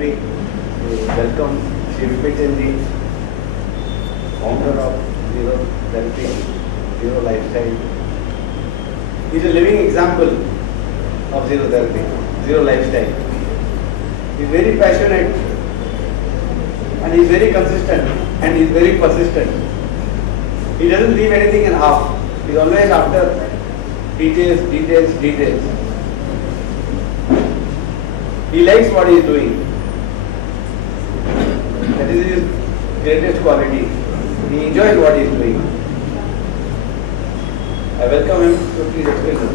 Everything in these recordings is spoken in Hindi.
happy to welcome Shri Chandji, founder of Zero Therapy, Zero Lifestyle. He is a living example of Zero Therapy, Zero Lifestyle. He is very passionate and he is very consistent and he is very persistent. He doesn't leave anything in half. He is always after details, details, details. He likes what he is doing. That is his greatest quality. He enjoys what he is doing. I welcome him to please explain this.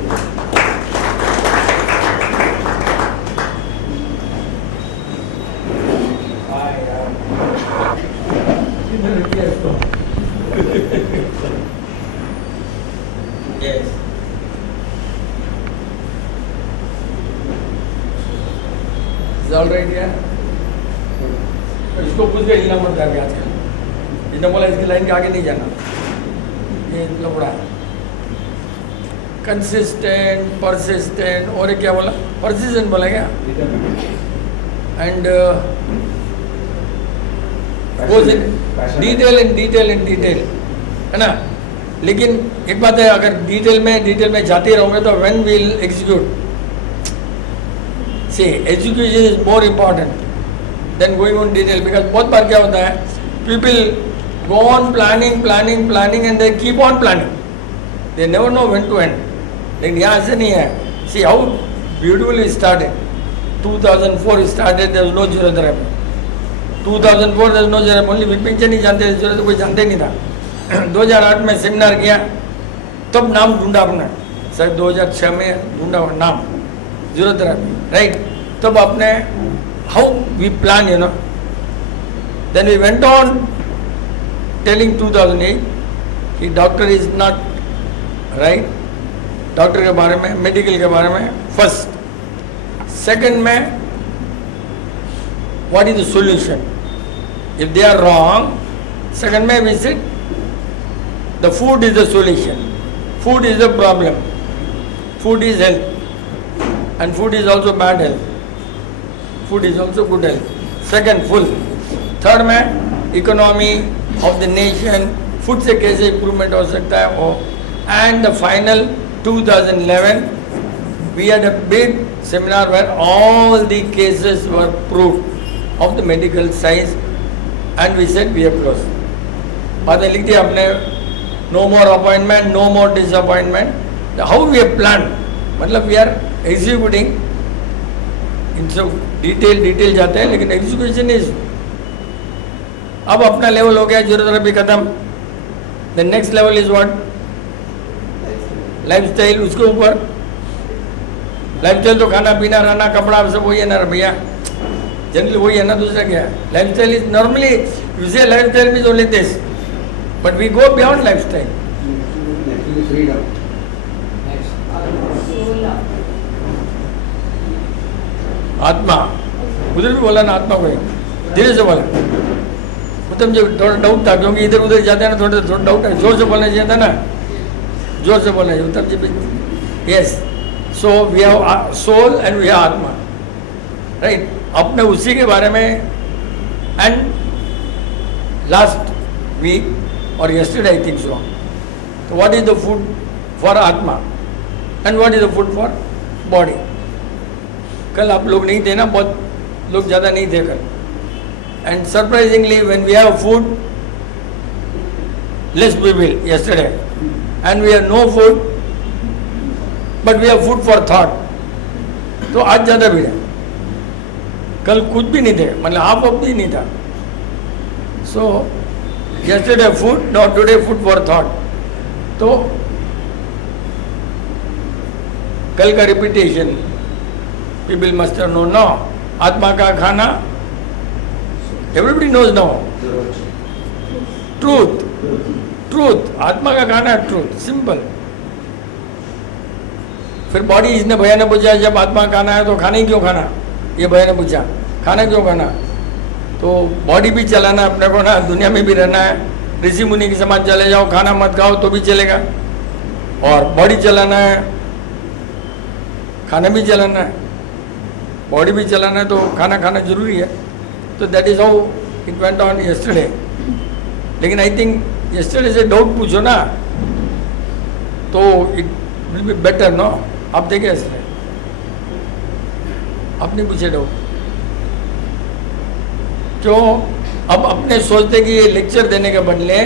Yes. Is all right here? इसको पूछ के हिलना मत करके आजकल। इसने बोला इसकी लाइन के आगे नहीं जाना। ये लफड़ा है। Consistent, persistent और एक क्या बोला? Persistent बोला क्या? And goes in detail है ना? लेकिन एक बात है, अगर डिटेल में जाते रहोगे तो when will execute? See, execution is more important than going on detail, because बहुत बार क्या होता है, people go on planning and they keep on planning. They never know when to end. लेकिन यहाँ ऐसे नहीं है. See how beautifully started. 2004 started, there was no zero therapy. 2004 there was no zero, only Vipin नहीं जानते, zero तो कोई जानते नहीं था. 2008 में सेमिनार किया, तब नाम ढूंढा अपने, सर 2006 में ढूंढा नाम जीरो थेरेपी, राइट. तब अपने how we plan, you know, then we went on telling 2008 कि doctor is not right. Doctor के बारे में, मेडिकल के बारे में फर्स्ट. सेकंड में what is the solution if they are wrong. Second में we said the food is the solution, food is the problem, food is health, and food is also bad health, food is also good health. Second, full. Third में economy of the nation, food से कैसे इम्प्रूवमेंट हो सकता है वो. And the final 2011 we had a big seminar where all the cases were proved of the medical science, and we said we have closed. बातें लिख दी आपने, no more appointment, no more disappointment. How we have planned, मतलब we are executing in सब डिटेल जाते हैं, लेकिन execution is. अब अपना लेवल हो गया, जीरो थेरेपी खत्म. The next level is what? Lifestyle. उसके ऊपर लाइफस्टाइल तो खाना पीना रहना कपड़ा सब वही है ना भैया, जनरली वही है ना. दूसरा क्या है? लाइफस्टाइल इज नॉर्मली यू से lifestyle means only this, but we go beyond lifestyle. आत्मा उधर भी बोला ना, आत्मा को धीरे से बोला. मतलब जब थोड़ा डाउट था, क्योंकि इधर उधर जाते हैं ना, थोड़ा डाउट है. जोर से बोलना चाहिए था ना, जोर से बोलना चाहिए. तब जब yes, so we have soul and we have आत्मा, राइट. अपने उसी के बारे में. And last week or yesterday I think so. So what is the food for Atma and what is the food for body? कल आप लोग नहीं थे ना, बहुत लोग ज़्यादा नहीं थे कल. And surprisingly when we have food, less people yesterday, and we have no food, but we have food for thought. तो आज ज़्यादा भीड़ है. कल कुछ भी नहीं थे, मतलब हाफ ऑफ भी नहीं था. So yesterday food, now today food for thought. तो कल का repetition, people must have known. No, आत्मा का खाना everybody knows now. Truth, आत्मा का खाना है truth, simple. फिर बॉडी, इसने भैया ने पूछा जब आत्मा खाना है तो खाना ही क्यों खाना. ये भैया ने पूछा खाना क्यों खाना. तो बॉडी भी चलाना अपने को ना, दुनिया में भी रहना है. ऋषि मुनि के समाज चले जाओ, खाना मत खाओ तो भी चलेगा, और बॉडी चलाना है, खाना भी चलाना है. बॉडी भी चलाना है तो खाना खाना जरूरी है. तो that is how it went on yesterday. लेकिन आई थिंक यस्टरडे से डाउट पूछो ना तो it will be better. No, आप देखे इसमें आप नहीं पूछे डाउट क्यों? अब अपने सोचते कि ये लेक्चर देने के बदले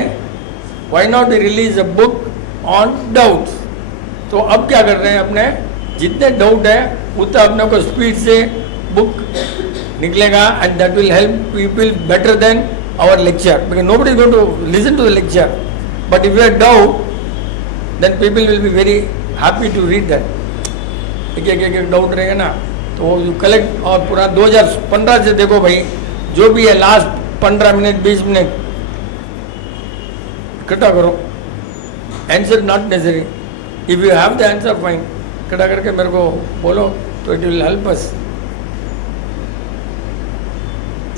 why not release a book on doubts. तो अब क्या कर रहे हैं, अपने जितने डाउट है उतना अपने को स्पीड से बुक निकलेगा and that will help people better than our lecture because nobody is going to listen to the lecture. But if you have doubt then people will be very happy to read that. एक डाउट रहेगा ना तो यू कलेक्ट. और पूरा 2015 से देखो भाई, जो भी है लास्ट 15 मिनट 20 मिनट इकट्ठा करो. Answer not necessary. If you have the answer fine, इकट्ठा करके मेरे को बोलो तो it will help us.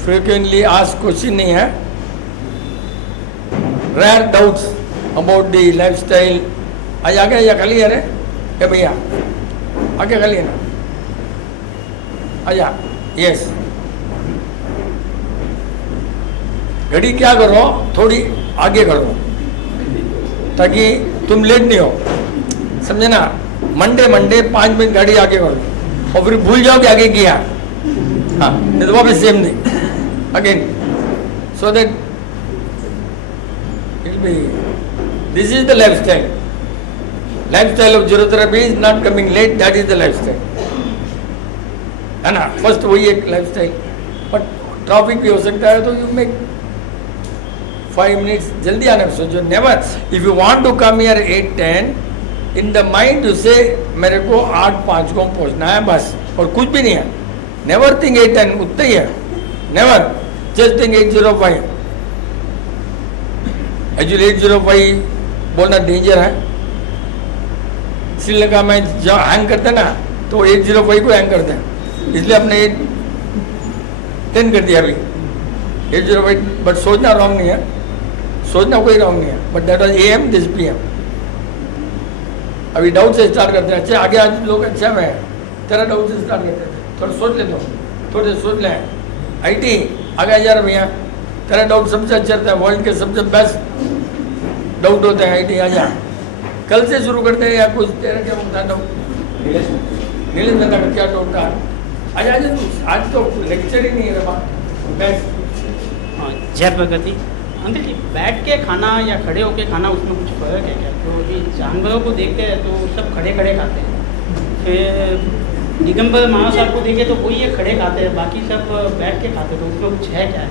Frequently ask question नहीं है, rare doubts about the life style. आज आगे या खाली है रे ए भैया, आगे खाली है ना, आजा. यस, घड़ी क्या करो, थोड़ी आगे कर दो ताकि तुम लेट नहीं हो, समझे ना. मंडे 5 मिनट गाड़ी आगे कर दो और फिर भूल जाओ कि आगे किया. हाँ, नहीं तो वापस सेम नहीं again. So that it be this is the life style. Lifestyle of zero therapy is not coming late. That is the life style, है ना. फर्स्ट वही एक लाइफ स्टाइल. बट ट्रैफिक भी हो सकता है तो यू मेक 5 मिनट्स जल्दी आने में सोचो. Never, if you want to come here 8:10 in the mind you से मेरे को 8:05 को पहुंचना है बस, और कुछ भी नहीं है. नेवर थिंक 8:10, उतना ही है. Never just think 8:05. एक्चुअली 8:05 बोलना डेंजर है. श्रीलंका में जब हैंग करते हैं ना तो 8:05 को हैंग करते हैं, इसलिए हमने 8:10 कर दिया अभी 8:05. बट सोचना रॉन्ग नहीं है, सोचना कोई रॉन्ग नहीं है. But that was AM, this PM. अभी डाउट से स्टार्ट करते हैं. अच्छा, आगे आज लोग अच्छा में है, तेरा डाउट से स्टार्ट करते हैं. थोड़ा सोच ले, दो थोड़े सोच लें. IT आगे जा रहा भैया, तेरा डाउट सबसे अच्छा रहता है. वर्ल्ड के सबसे बेस्ट डाउट होते हैं IT. आजा, कल से शुरू करते हैं या कुछ. तेरा क्या होता डाउट? नीलेश मेहता का क्या डाउट था? आजा आजा तू, आज तो लेक्चर ही नहीं है बेस्ट. जय प्रगति. अंकल जी, बैठ के खाना या खड़े होके खाना, उसमें कुछ फ़र्क है क्या? क्योंकि जानवरों को देखते हैं तो सब खड़े खड़े खाते हैं. फिर दिगंबर महाराज साहब को देखे तो वही है खड़े खाते हैं, बाकी सब बैठ के खाते. तो उसमें कुछ है क्या?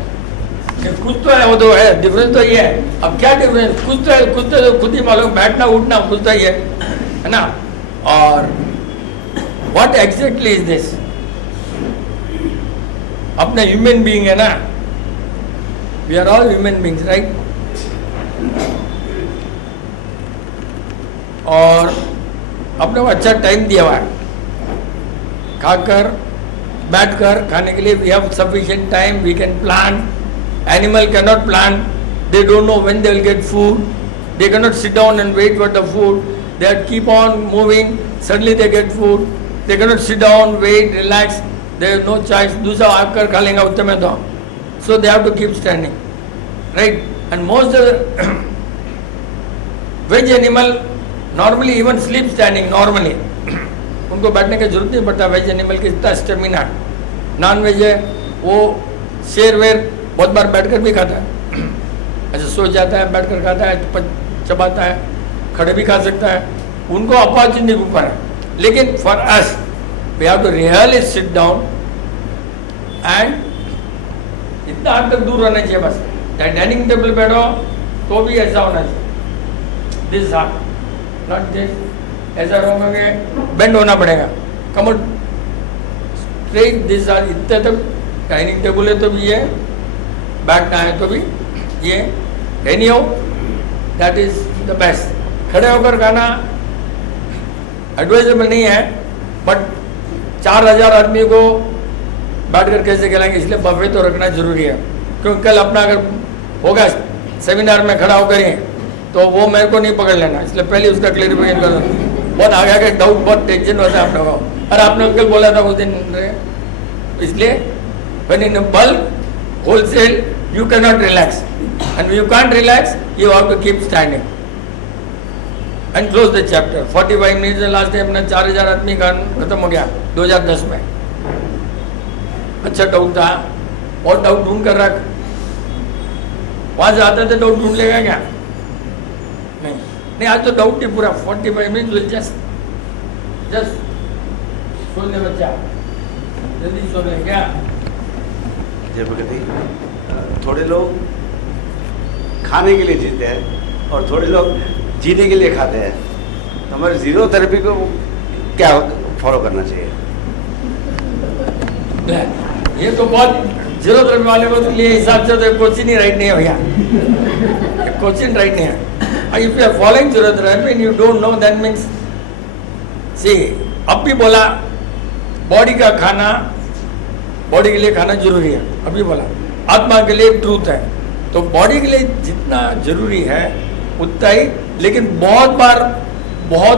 कुछ तो है, वो तो है. डिफरेंस तो ये है. अब क्या डिफरेंस? कुछ तो है, कुछ तो खुद ही मालूम. बैठना उठना कुछ तो ही है ना. और व्हाट एग्जैक्टली इज दिस? अपने ह्यूमन बीइंग है ना. We are all human beings, right. और अपने को अच्छा टाइम दिया हुआ है. खाकर बैठकर खाने के लिए we have sufficient time. We can plan. Animal cannot plan. They don't know when they will get food. They cannot sit down and wait for the food. They keep on moving. Suddenly they get food. They cannot sit down, wait, relax. They have no choice. दूसरा आकर खा लेंगे उतने में तो. So they have to keep standing, right? And most of the veg animal normally even sleep standing normally. उनको बैठने की जरूरत नहीं पड़ता. वेज एनिमल की इतना स्टेमिना. नॉन वेज है वो शेर वेर बहुत बार बैठकर भी खाता है. ऐसे सो जाता है, बैठकर खाता है, चबाता है, खड़े भी खा सकता है. उनको अपॉर्चुनिटी ऊपर है. लेकिन for us we have to really sit down and इतना हद तक दूर रहना चाहिए बस. डाइनिंग टेबल बैठो तो भी ऐसा होना चाहिए. This heart not this. ऐसा रहोगे बेंड होना पड़ेगा. कमर स्ट्रेट. दिस हार्ट इतने तक. डाइनिंग टेबल है तो भी ये, बैठना है तो भी ये. एनी हो दैट इज द बेस्ट. खड़े होकर खाना एडवाइजेबल नहीं है. बट 4000 आदमी को बैठकर कैसे खिलाएंगे, इसलिए बफे तो रखना जरूरी है. क्योंकि कल अपना अगर होगा सेमिनार में खड़ा होकर ही तो वो मेरे को नहीं पकड़ लेना. इसलिए पहले उसका क्लेरिफिकेशन कर दो. बहुत आगे आगे डाउट, बहुत टेंशन होता है आप लोगों को. और आपने कल बोला था उस दिन इसलिए when in a bulk, wholesale, you cannot relax. And when you can't relax, you have to keep standing. And close the chapter. 45 minutes last time अपना 4000 आदमी का खत्म हो गया 2010 में. अच्छा डाउट था, और डाउट ढूंढ कर रख. वहां से आता तो डाउट ढूंढ लेगा क्या? नहीं, आज तो डाउट ही पूरा 45 मिनट विल जस्ट सोने बच्चा जल्दी सो ले क्या? जय भगत। थोड़े लोग खाने के लिए जीते हैं और थोड़े लोग जीने के लिए खाते हैं। तो हमारे जीरो थेरेपी को क्या फॉलो करना चाहिए? ये तो बहुत जीरो थेरेपी वाले को तो लिए हिसाब से तो क्वेश्चन ही राइट नहीं है भैया, क्वेश्चन राइट नहीं है। If you are following zero therapy and you don't know that means see, अब भी बोला बॉडी का खाना, बॉडी के लिए खाना जरूरी है, अभी बोला आत्मा के लिए ट्रूथ है, तो बॉडी के लिए जितना जरूरी है उतना ही। लेकिन बहुत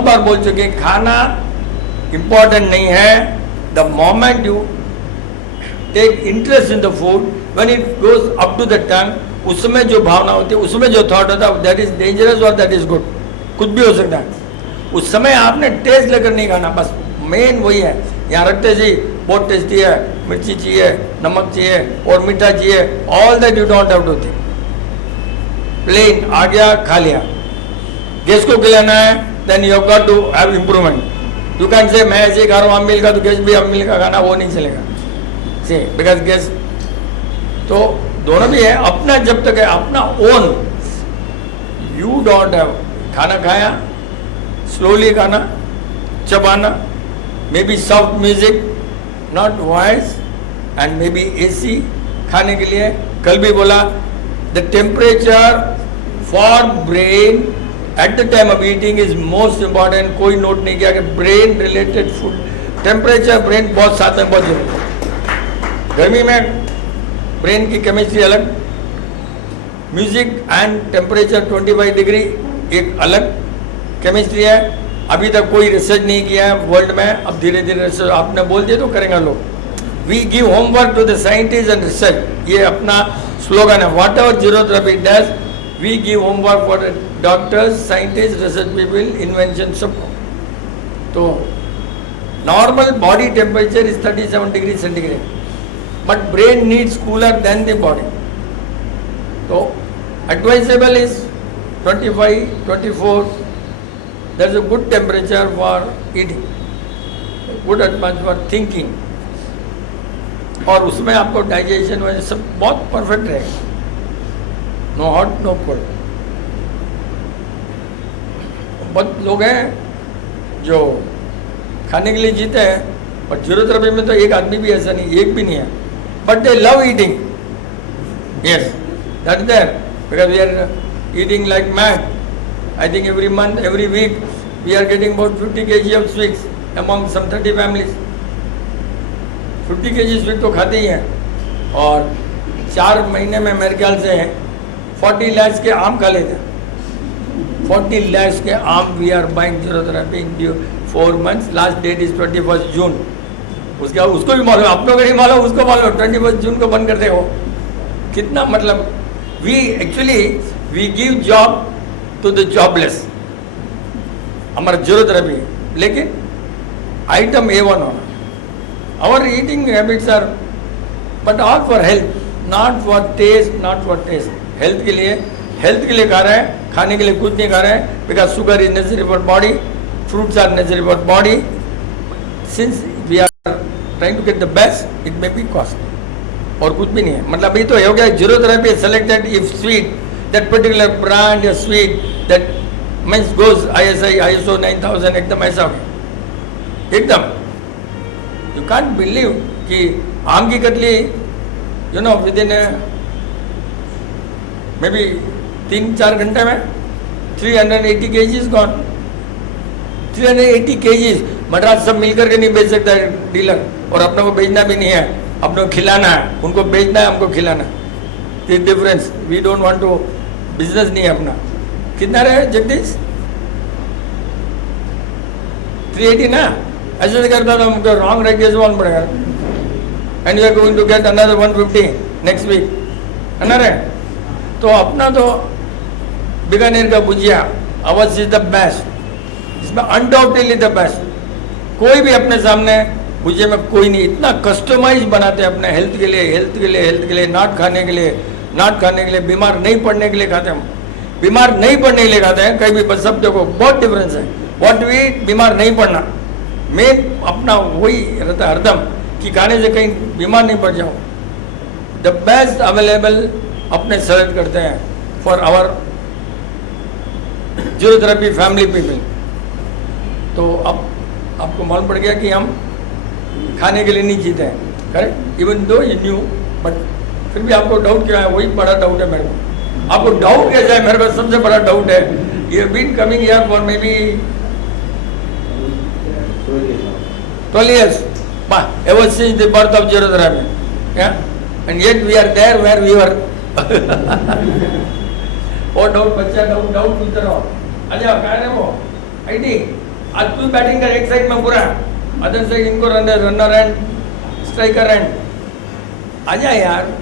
बार बोल चुके खाना इम्पोर्टेंट नहीं है। The moment you take interest in the food, when it goes up to the tongue, उसमें जो भावना होती है, उसमें जो थॉट होता है, दैट इज डेंजरस और दैट इज गुड, कुछ भी हो सकता है। उस समय आपने टेस्ट लेकर नहीं खाना, बस मेन वही है। यहाँ रखते जी बहुत टेस्टी है, मिर्ची चाहिए, नमक चाहिए और मीठा चाहिए, all that you don't have to think. प्लेन आ गया, खा लिया। गैस को खिलाना है, then you have got to have improvement. You can say मैं ऐसे खा रहा हूँ अम्मिल का, तो गैस भी अम्मिल का खाना, वो नहीं चलेगा से, बिकॉज गैस तो दोनों भी है अपना, जब तक है अपना ओन। यू डोंट हैव खाना खाया, स्लोली खाना, चबाना, may be soft music, not voice, and may be AC खाने के लिए। कल भी बोला the temperature for brain at the time of eating is most important. कोई नोट नहीं किया कि brain related food temperature, brain बहुत साथ में बहुत जरूरी है। गर्मी में ब्रेन की केमिस्ट्री अलग, म्यूजिक एंड टेम्परेचर 25 डिग्री एक अलग केमिस्ट्री है। अभी तक कोई रिसर्च नहीं किया है वर्ल्ड में, अब धीरे धीरे रिसर्च आपने बोल दिया तो करेंगे लोग। We give homework to the scientist and research, ये अपना स्लोगन है। Whatever zero therapy does, we give homework for doctors, scientist, research people, invention सब। तो normal body temperature is 37 degree centigrade, but brain needs cooler than the body. तो advisable is 25, 24, there is a good temperature for eating, good atmosphere for thinking, और उसमें आपको डाइजेशन वजह सब बहुत परफेक्ट रहेगा, नो हॉट नो कोल्ड। बहुत लोग हैं जो खाने के लिए जीते हैं, और जीरो थेरेपी में तो एक आदमी भी ऐसा नहीं, एक भी नहीं है, but they love eating. Yes, that is there, because we are eating like mad. I think every month, every week, we are getting about 50 kg of sweets among some 30 families. 50 kg sweet तो खाते ही हैं, और 4 महीने में मेरे ख्याल से 40 lakhs के आम खा लेते हैं। 40 lakhs के आम we are buying zero therapy in 4 months. Last date is 21st June. उसको भी मालूम, अपनों को नहीं मालूम, उसको मालूम 21st जून को बंद करते हो। कितना मतलब we give job to the jobless, हमारा जीरो थेरेपी। लेकिन आइटम A1 होना, our eating habits are but all for health, not for taste, not for taste। Health के लिए खा रहे हैं, खाने के लिए कुछ नहीं खा रहे हैं, because sugar is necessary for body, fruits are necessary for body. Since we are trying to get the best, it may be cost, और कुछ भी नहीं है। मतलब ये तो हो गया zero therapy selected if sweet, that particular brand is sweet, that means goes ISO 9000, एकदम ऐसा हो गया एकदम। You can't believe कि आम की कतली within maybe 3-4 घंटे में 380 kg gone। 380 kg मद्रास सब मिलकर के नहीं बेच सकता है डीलर, और अपने को बेचना भी नहीं है, अपने को खिलाना है, उनको बेचना है, हमको खिलाना है। This difference, we don't want to, business नहीं है अपना। कितना रहे जगदीश? 380 ना, ऐसे करता था, हमको रॉन्ग रह गया, मालूम पड़ेगा। and you are going to get another 150 next week. है ना रे? तो अपना तो बीकानेर का भुजिया आवाज इज द बेस्ट, इसमें अनडाउटेडली द बेस्ट. कोई भी अपने सामने भुजिया में कोई नहीं, इतना कस्टमाइज बनाते हैं अपने हेल्थ के लिए, हेल्थ के लिए, हेल्थ के लिए, नाट खाने के लिए, नाट खाने के लिए, बीमार नहीं पड़ने के लिए खाते हैं हम. बीमार नहीं पड़ने के लिए खाते हैं कहीं भी, बस सब देखो बहुत डिफरेंस है. व्हाट वी बीमार नहीं पड़ना, मेन अपना वही रहता है हरदम कि खाने से कहीं बीमार नहीं पड़ जाओ. द बेस्ट अवेलेबल अपने सेलेक्ट करते हैं फॉर आवर जियोथेरेपी फैमिली पीपल. तो अब आपको मालूम पड़ गया कि हम खाने के लिए नहीं जीते हैं, correct? Even though you new, but फिर भी आपको डाउट क्या है, वही बड़ा डाउट है मेरे को. आपको डाउट कैसा है? मेरे पास सबसे बड़ा डाउट है, you have been coming here for maybe 12 years, ever since the birth of Jerusalem, yeah, and yet we are there where we were. और डाउट बच्चा डाउट पूछते रहो. अच्छा कह रहे वो आईटी आज तू बैटिंग कर एक साइड में पूरा, अदर साइड इनको रनर एंड स्ट्राइकर एंड आजा यार.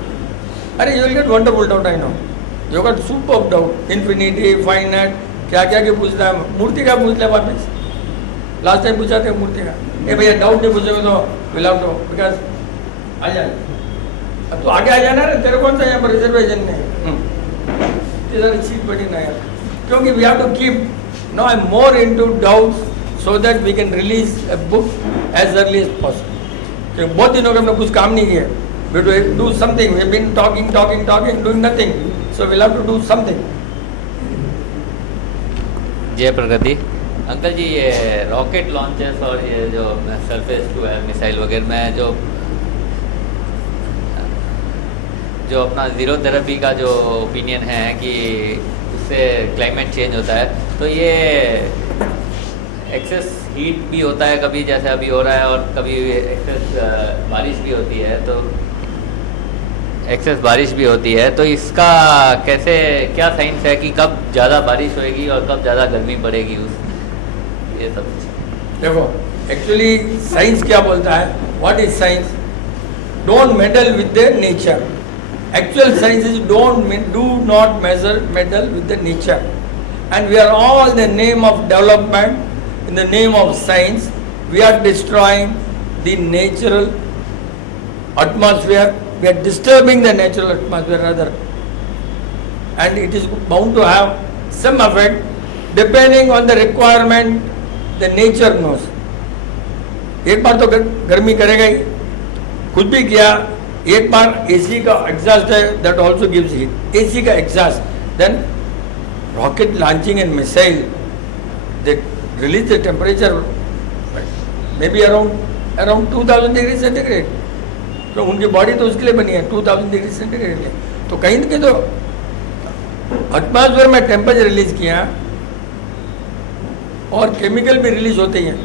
अरे you will get wonderful doubt, I know you got super doubt, infinity, finite, क्या क्या के पूछता है. मूर्ति का पूछ ले वापस, लास्ट टाइम पूछा थे मूर्ति का. ए भैया डाउट नहीं पूछोगे तो विल हैव टू, बिकॉज आ जाए. अब तो आगे आ जाना रे, तेरे कौन सा यहाँ पर रिजर्वेशन नहीं, इधर चीज बड़ी ना यार. क्योंकि we have to keep now I am more into doubts so that we can release a book as early as possible. क्योंकि बहुत दिनों के हमने कुछ काम नहीं किया. We to do something, we have been talking talking talking doing nothing, so we have to do something. जय प्रगति. अंकल जी, ये रॉकेट लॉन्चर्स और ये जो सरफेस टू एयर मिसाइल वगैरह में जो अपना ज़ीरो थेरेपी का जो ओपिनियन है कि उससे क्लाइमेट चेंज होता है, तो ये एक्सेस हीट भी होता है कभी, जैसे अभी हो रहा है, और कभी एक्सेस बारिश भी होती है, तो एक्सेस बारिश भी होती है, तो इसका कैसे क्या साइंस है कि कब ज़्यादा बारिश होएगी और कब ज़्यादा गर्मी पड़ेगी, उस ये सब. देखो एक्चुअली साइंस क्या बोलता है, what is science? Don't medal with the nature. Actual science is do not meddle with the nature, and we are all in the name of development, in the name of science, we are destroying the natural atmosphere. We are disturbing the natural atmosphere rather, and it is bound to have some effect depending on the requirement. The nature knows. एक बार तो गर्मी करेगा ही, कुछ भी किया. एक बार एसी का एग्जॉस्ट है, that also gives heat. AC का exhaust, then rocket launching and missile, they release the temperature may be around 2000 degree centigrade. तो उनकी बॉडी तो उसके लिए बनी है 2000 डिग्री सेंटीग्रेड में. तो कहीं ना कहीं तो एटमॉस्फेयर में टेम्परेचर रिलीज किया और केमिकल भी रिलीज होते हैं.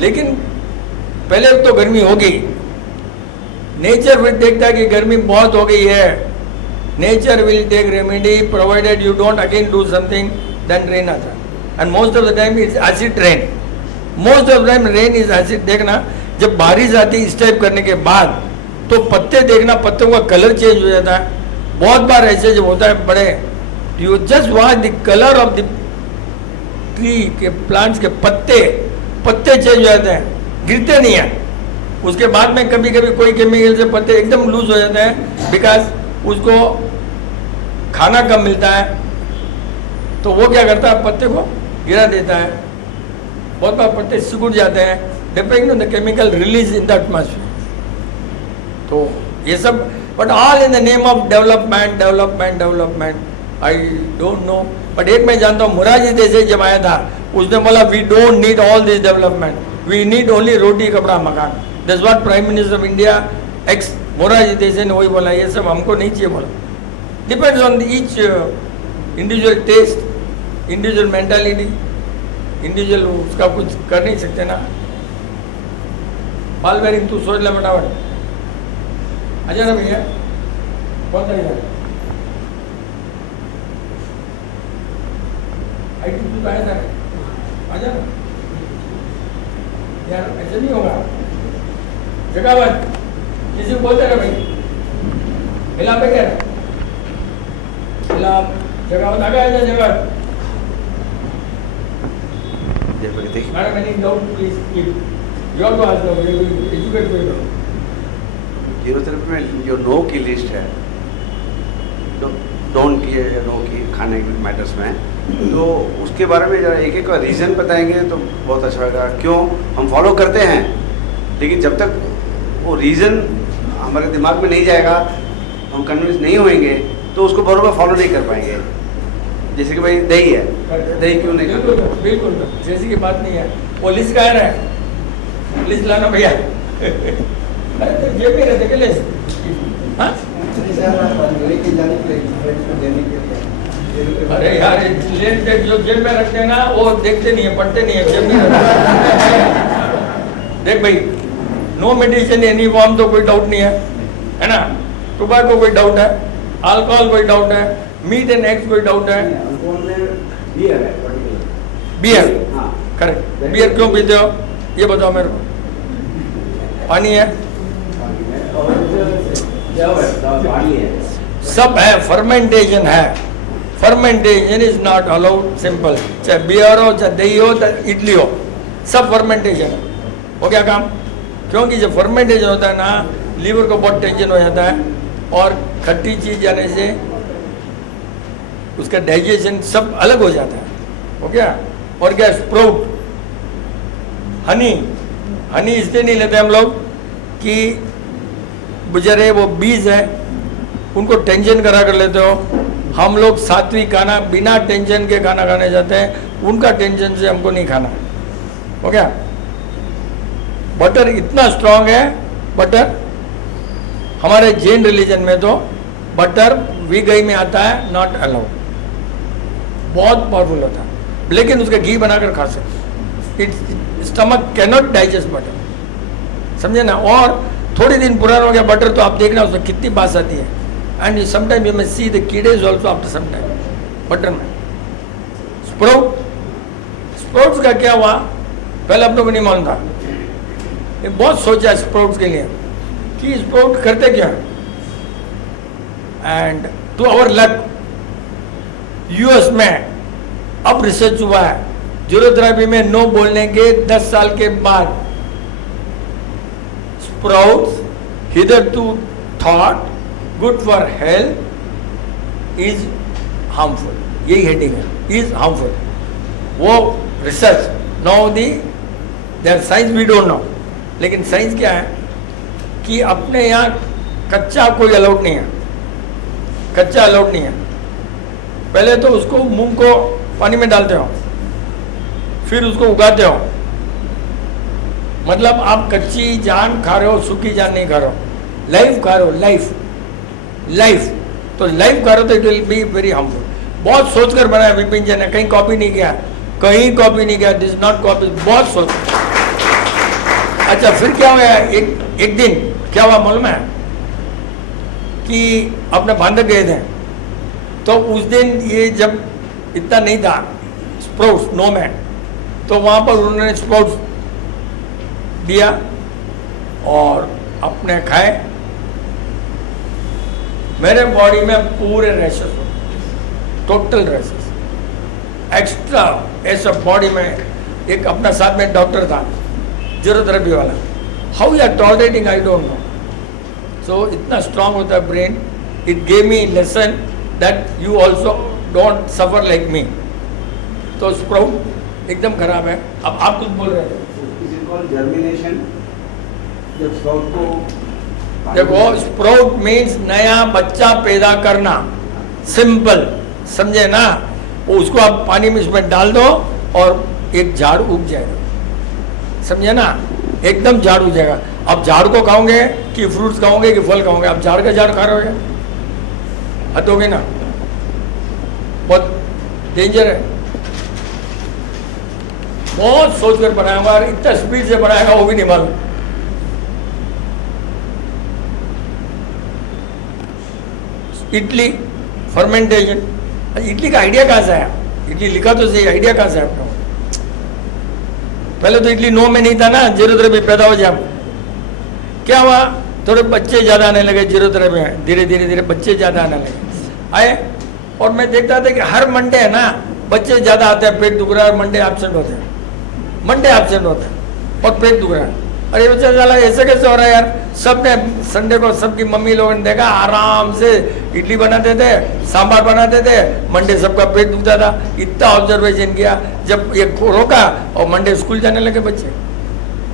लेकिन पहले तो गर्मी होगी, नेचर फिर देखता है कि गर्मी बहुत हो गई है, nature will take remedy provided you don't again do something, then rain आता है. And most of the time it's acid rain. Most of the time rain is acid. देखना जब बारिश आती है इस टाइप करने के बाद, तो पत्ते देखना, पत्तों का कलर चेंज हो जाता है. बहुत बार ऐसे जब होता है बड़े, you just watch the colour of the tree के प्लांट्स के पत्ते चेंज हो जाते हैं, गिरते नहीं हैं. उसके बाद में कभी कभी कोई केमिकल से पत्ते एकदम लूज हो जाते हैं, बिकॉज उसको खाना कम मिलता है. तो वो क्या करता है, पत्ते को गिरा देता है. बहुत बार पत्ते सिकुड़ जाते हैं depending on the chemical release in the atmosphere. तो ये सब, but all in the name of development. I don't no, but एक मैं जानता हूँ, मोरारजी देसाई जब आया था उसने बोला we don't need all this development, we need only roti kapda makaan. That's what Prime Minister of India ex Morarji Desai ने वही बोला. ये सब हमको नहीं चाहिए बोला. Depends on each individual taste, individual mentality, individual उसका कुछ कर नहीं सकते ना. बाल बेरिंग तू सोच ले फटाफट. अच्छा ना भैया, कौन सा यार आई टी तू आया था, आजा ना यार, ऐसे नहीं होगा. जगावत किसी को बोलते ना भाई मिलाप पे क्या है मिलाप जगावत आ गया Jagawat madam any doubt please you are to ask no educate को यूरोथेरेपी में जो नो की लिस्ट है, डोंट की या नो की खाने के मैटर्स में, तो उसके बारे में जरा एक एक का रीज़न बताएंगे तो बहुत अच्छा होगा। क्यों हम फॉलो करते हैं, लेकिन जब तक वो रीज़न हमारे दिमाग में नहीं जाएगा, हम कन्विंस नहीं होंगे, तो उसको बराबर फॉलो नहीं कर पाएंगे। जैसे कि भाई दही है, दही क्यों नहीं बिल्कुल खाते? बिल्कुल जैसी की बात नहीं है। वो लिस्ट कह रहा है, लिस्ट लाना भैया। अरे तो जेब में रहते के लिस्ट, हाँ? अरे यार लेट देख जो जेब में रखते हैं ना वो देखते नहीं है, पढ़ते नहीं है, जेब में रखते हैं। देख भाई नो मेडिसिन एनी फॉर्म तो कोई डाउट नहीं है ना। टोबैको कोई डाउट है, अल्कोहल कोई डाउट है, मीट एंड एग्स कोई डाउट है, बियर करेक्ट। बियर क्यों पीते हो ये बताओ मेरे को। पानी है, सब है, फर्मेंटेशन है। Fermentation is not allowed simple, चाहे बियर हो चाहे दही हो चाहे इडली हो, सब फर्मेंटेशन है। हो गया काम? क्योंकि जब फर्मेंटेशन होता है ना, लीवर को बहुत टेंशन हो जाता है और खट्टी चीज जाने से उसका डाइजेशन सब अलग हो जाता है। हो गया? और क्या स्प्राउट, हनी, हनी इसलिए नहीं लेते हम लोग कि बेचारे वो बीज है उनको टेंशन करा कर लेते हो। हम लोग सात्विक खाना बिना टेंशन के खाना खाने जाते हैं, उनका टेंशन से हमको नहीं खाना। हो गया? बटर इतना स्ट्रांग है, बटर हमारे जैन रिलीजन में तो बटर विगई में आता है, नॉट अलाउड। बहुत पावरफुल होता है, लेकिन उसका घी बनाकर खा सकते। It's stomach cannot digest butter, समझे ना। और थोड़ी दिन पुराना हो गया बटर तो आप देखना उसमें कितनी बास आती है। And sometime you may see the कीड़ेज also after some time butter में। स्प्राउट, स्प्राउट्स का क्या हुआ पहले हम लोग को नहीं मालूम था। ये बहुत सोचा स्प्राउट्स के लिए कि स्प्राउट करते क्या। And to our luck US में अब रिसर्च हुआ है, ज़ीरोथेरेपी में नो बोलने के 10 साल के बाद sprouts hitherto thought good for health is harmful, यही हेडिंग है, is harmful। वो research now the there science we don't know, लेकिन साइंस क्या है कि अपने यहाँ कच्चा कोई अलाउड नहीं है, कच्चा अलाउड नहीं है। पहले तो उसको मूंग को पानी में डालते हो, फिर उसको उगाते हो। मतलब आप कच्ची जान खा रहे हो, सूखी जान नहीं खा रहे हो, लाइफ खा रहे हो, लाइफ लाइफ। तो लाइफ खा रहे हो तो it will be very harmful. बहुत सोच कर बनाया विपिन जी ने, कहीं कॉपी नहीं किया, कहीं कॉपी नहीं किया, दिस नॉट कॉपी, बहुत सोच। अच्छा फिर क्या हुआ, एक दिन क्या हुआ मालूम है कि अपने बांधक गए थे, तो उस दिन ये जब इतना नहीं था स्प्राउट्स नो में, तो वहाँ पर उन्होंने स्प्राउट्स दिया और अपने खाए। मेरे बॉडी में पूरे रैशेस हो, टोटल रैशेस, एक्स्ट्रा ऐसा बॉडी में। एक अपना साथ में डॉक्टर था ज़ीरोथेरेपी वाला, how you are tolerating I don't know. So इतना स्ट्रांग होता है brain, it gave me lesson that you also don't suffer like me. तो स्प्राउट एकदम खराब है। अब आप कुछ बोल रहे थे, जर्मिनेशन, जब स्प्राउट को देखो स्प्राउट मीन्स नया बच्चा पैदा करना, सिंपल, समझे ना। उसको आप पानी में इसमें डाल दो और एक झाड़ उग जाएगा, समझे ना, एकदम झाड़ उग जाएगा। अब झाड़ को खाओगे कि फ्रूट्स खाओगे कि फल खाओगे? आप झाड़ का झाड़ खा रहे हो, हटोगे ना, बहुत डेंजर है। बहुत सोच कर बनाया हुआ, इतना स्पीड से बनाएगा वो भी नहीं मालूम। इडली फर्मेंटेशन, इडली का आइडिया कहाँ से आया? इडली लिखा तो सही, आइडिया कहाँ से आपका? पहले तो इडली नो में नहीं था ना, ज़ीरोथेरेपी पैदा हो जाए। क्या हुआ, थोड़े बच्चे ज़्यादा आने लगे, जीरोथेरेपी में धीरे धीरे धीरे बच्चे ज़्यादा आने लगे आए। और मैं देखता था कि हर मंडे है ना बच्चे ज़्यादा आते हैं, पेट दुख रहा है और मंडे एब्सेंट होते हैं, मंडे एब्सेंट होते हैं और पेट दुख रहा है। अरे बच्चा चला ऐसे कैसे हो रहा है यार। सबने संडे को सबकी मम्मी लोगों ने देखा आराम से इडली बनाते थे, सांभर बनाते थे, मंडे सबका पेट दुखता था। इतना ऑब्जर्वेशन किया, जब ये रोका और मंडे स्कूल जाने लगे बच्चे,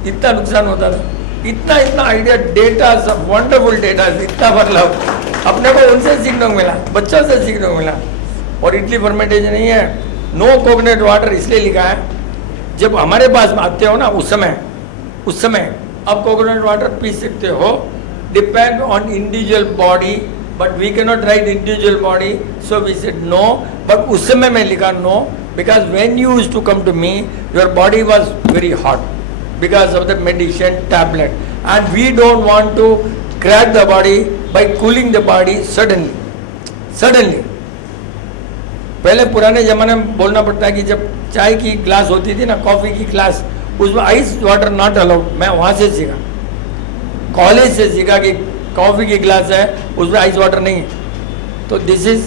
इतना नुकसान होता था। इतना इतना आइडिया, डेटा सब वंडरफुल डेटा, इतना मतलब अपने को उनसे सीखने को मिला, बच्चों से सीखने को मिला। और इडली फर्मेंटेशन नहीं है, नो कोकोनट वाटर इसलिए लिखा है, जब हमारे पास आते हो ना उस समय आप कोकोनट वाटर पी सकते हो, depend on individual body, but we can not write individual body, so we said no. बट उस समय मैं लिखा no, because when you used to come to me your body was very hot because of the medicine tablet, and we don't want to crack the body by cooling the body suddenly. पहले पुराने ज़माने में बोलना पड़ता है कि जब चाय की ग्लास होती थी ना, कॉफ़ी की ग्लास, उसमें आइस वाटर नॉट अलाउड। मैं वहाँ से सीखा, कॉलेज से सीखा कि कॉफ़ी की ग्लास है उसमें आइस वाटर नहीं है। तो this is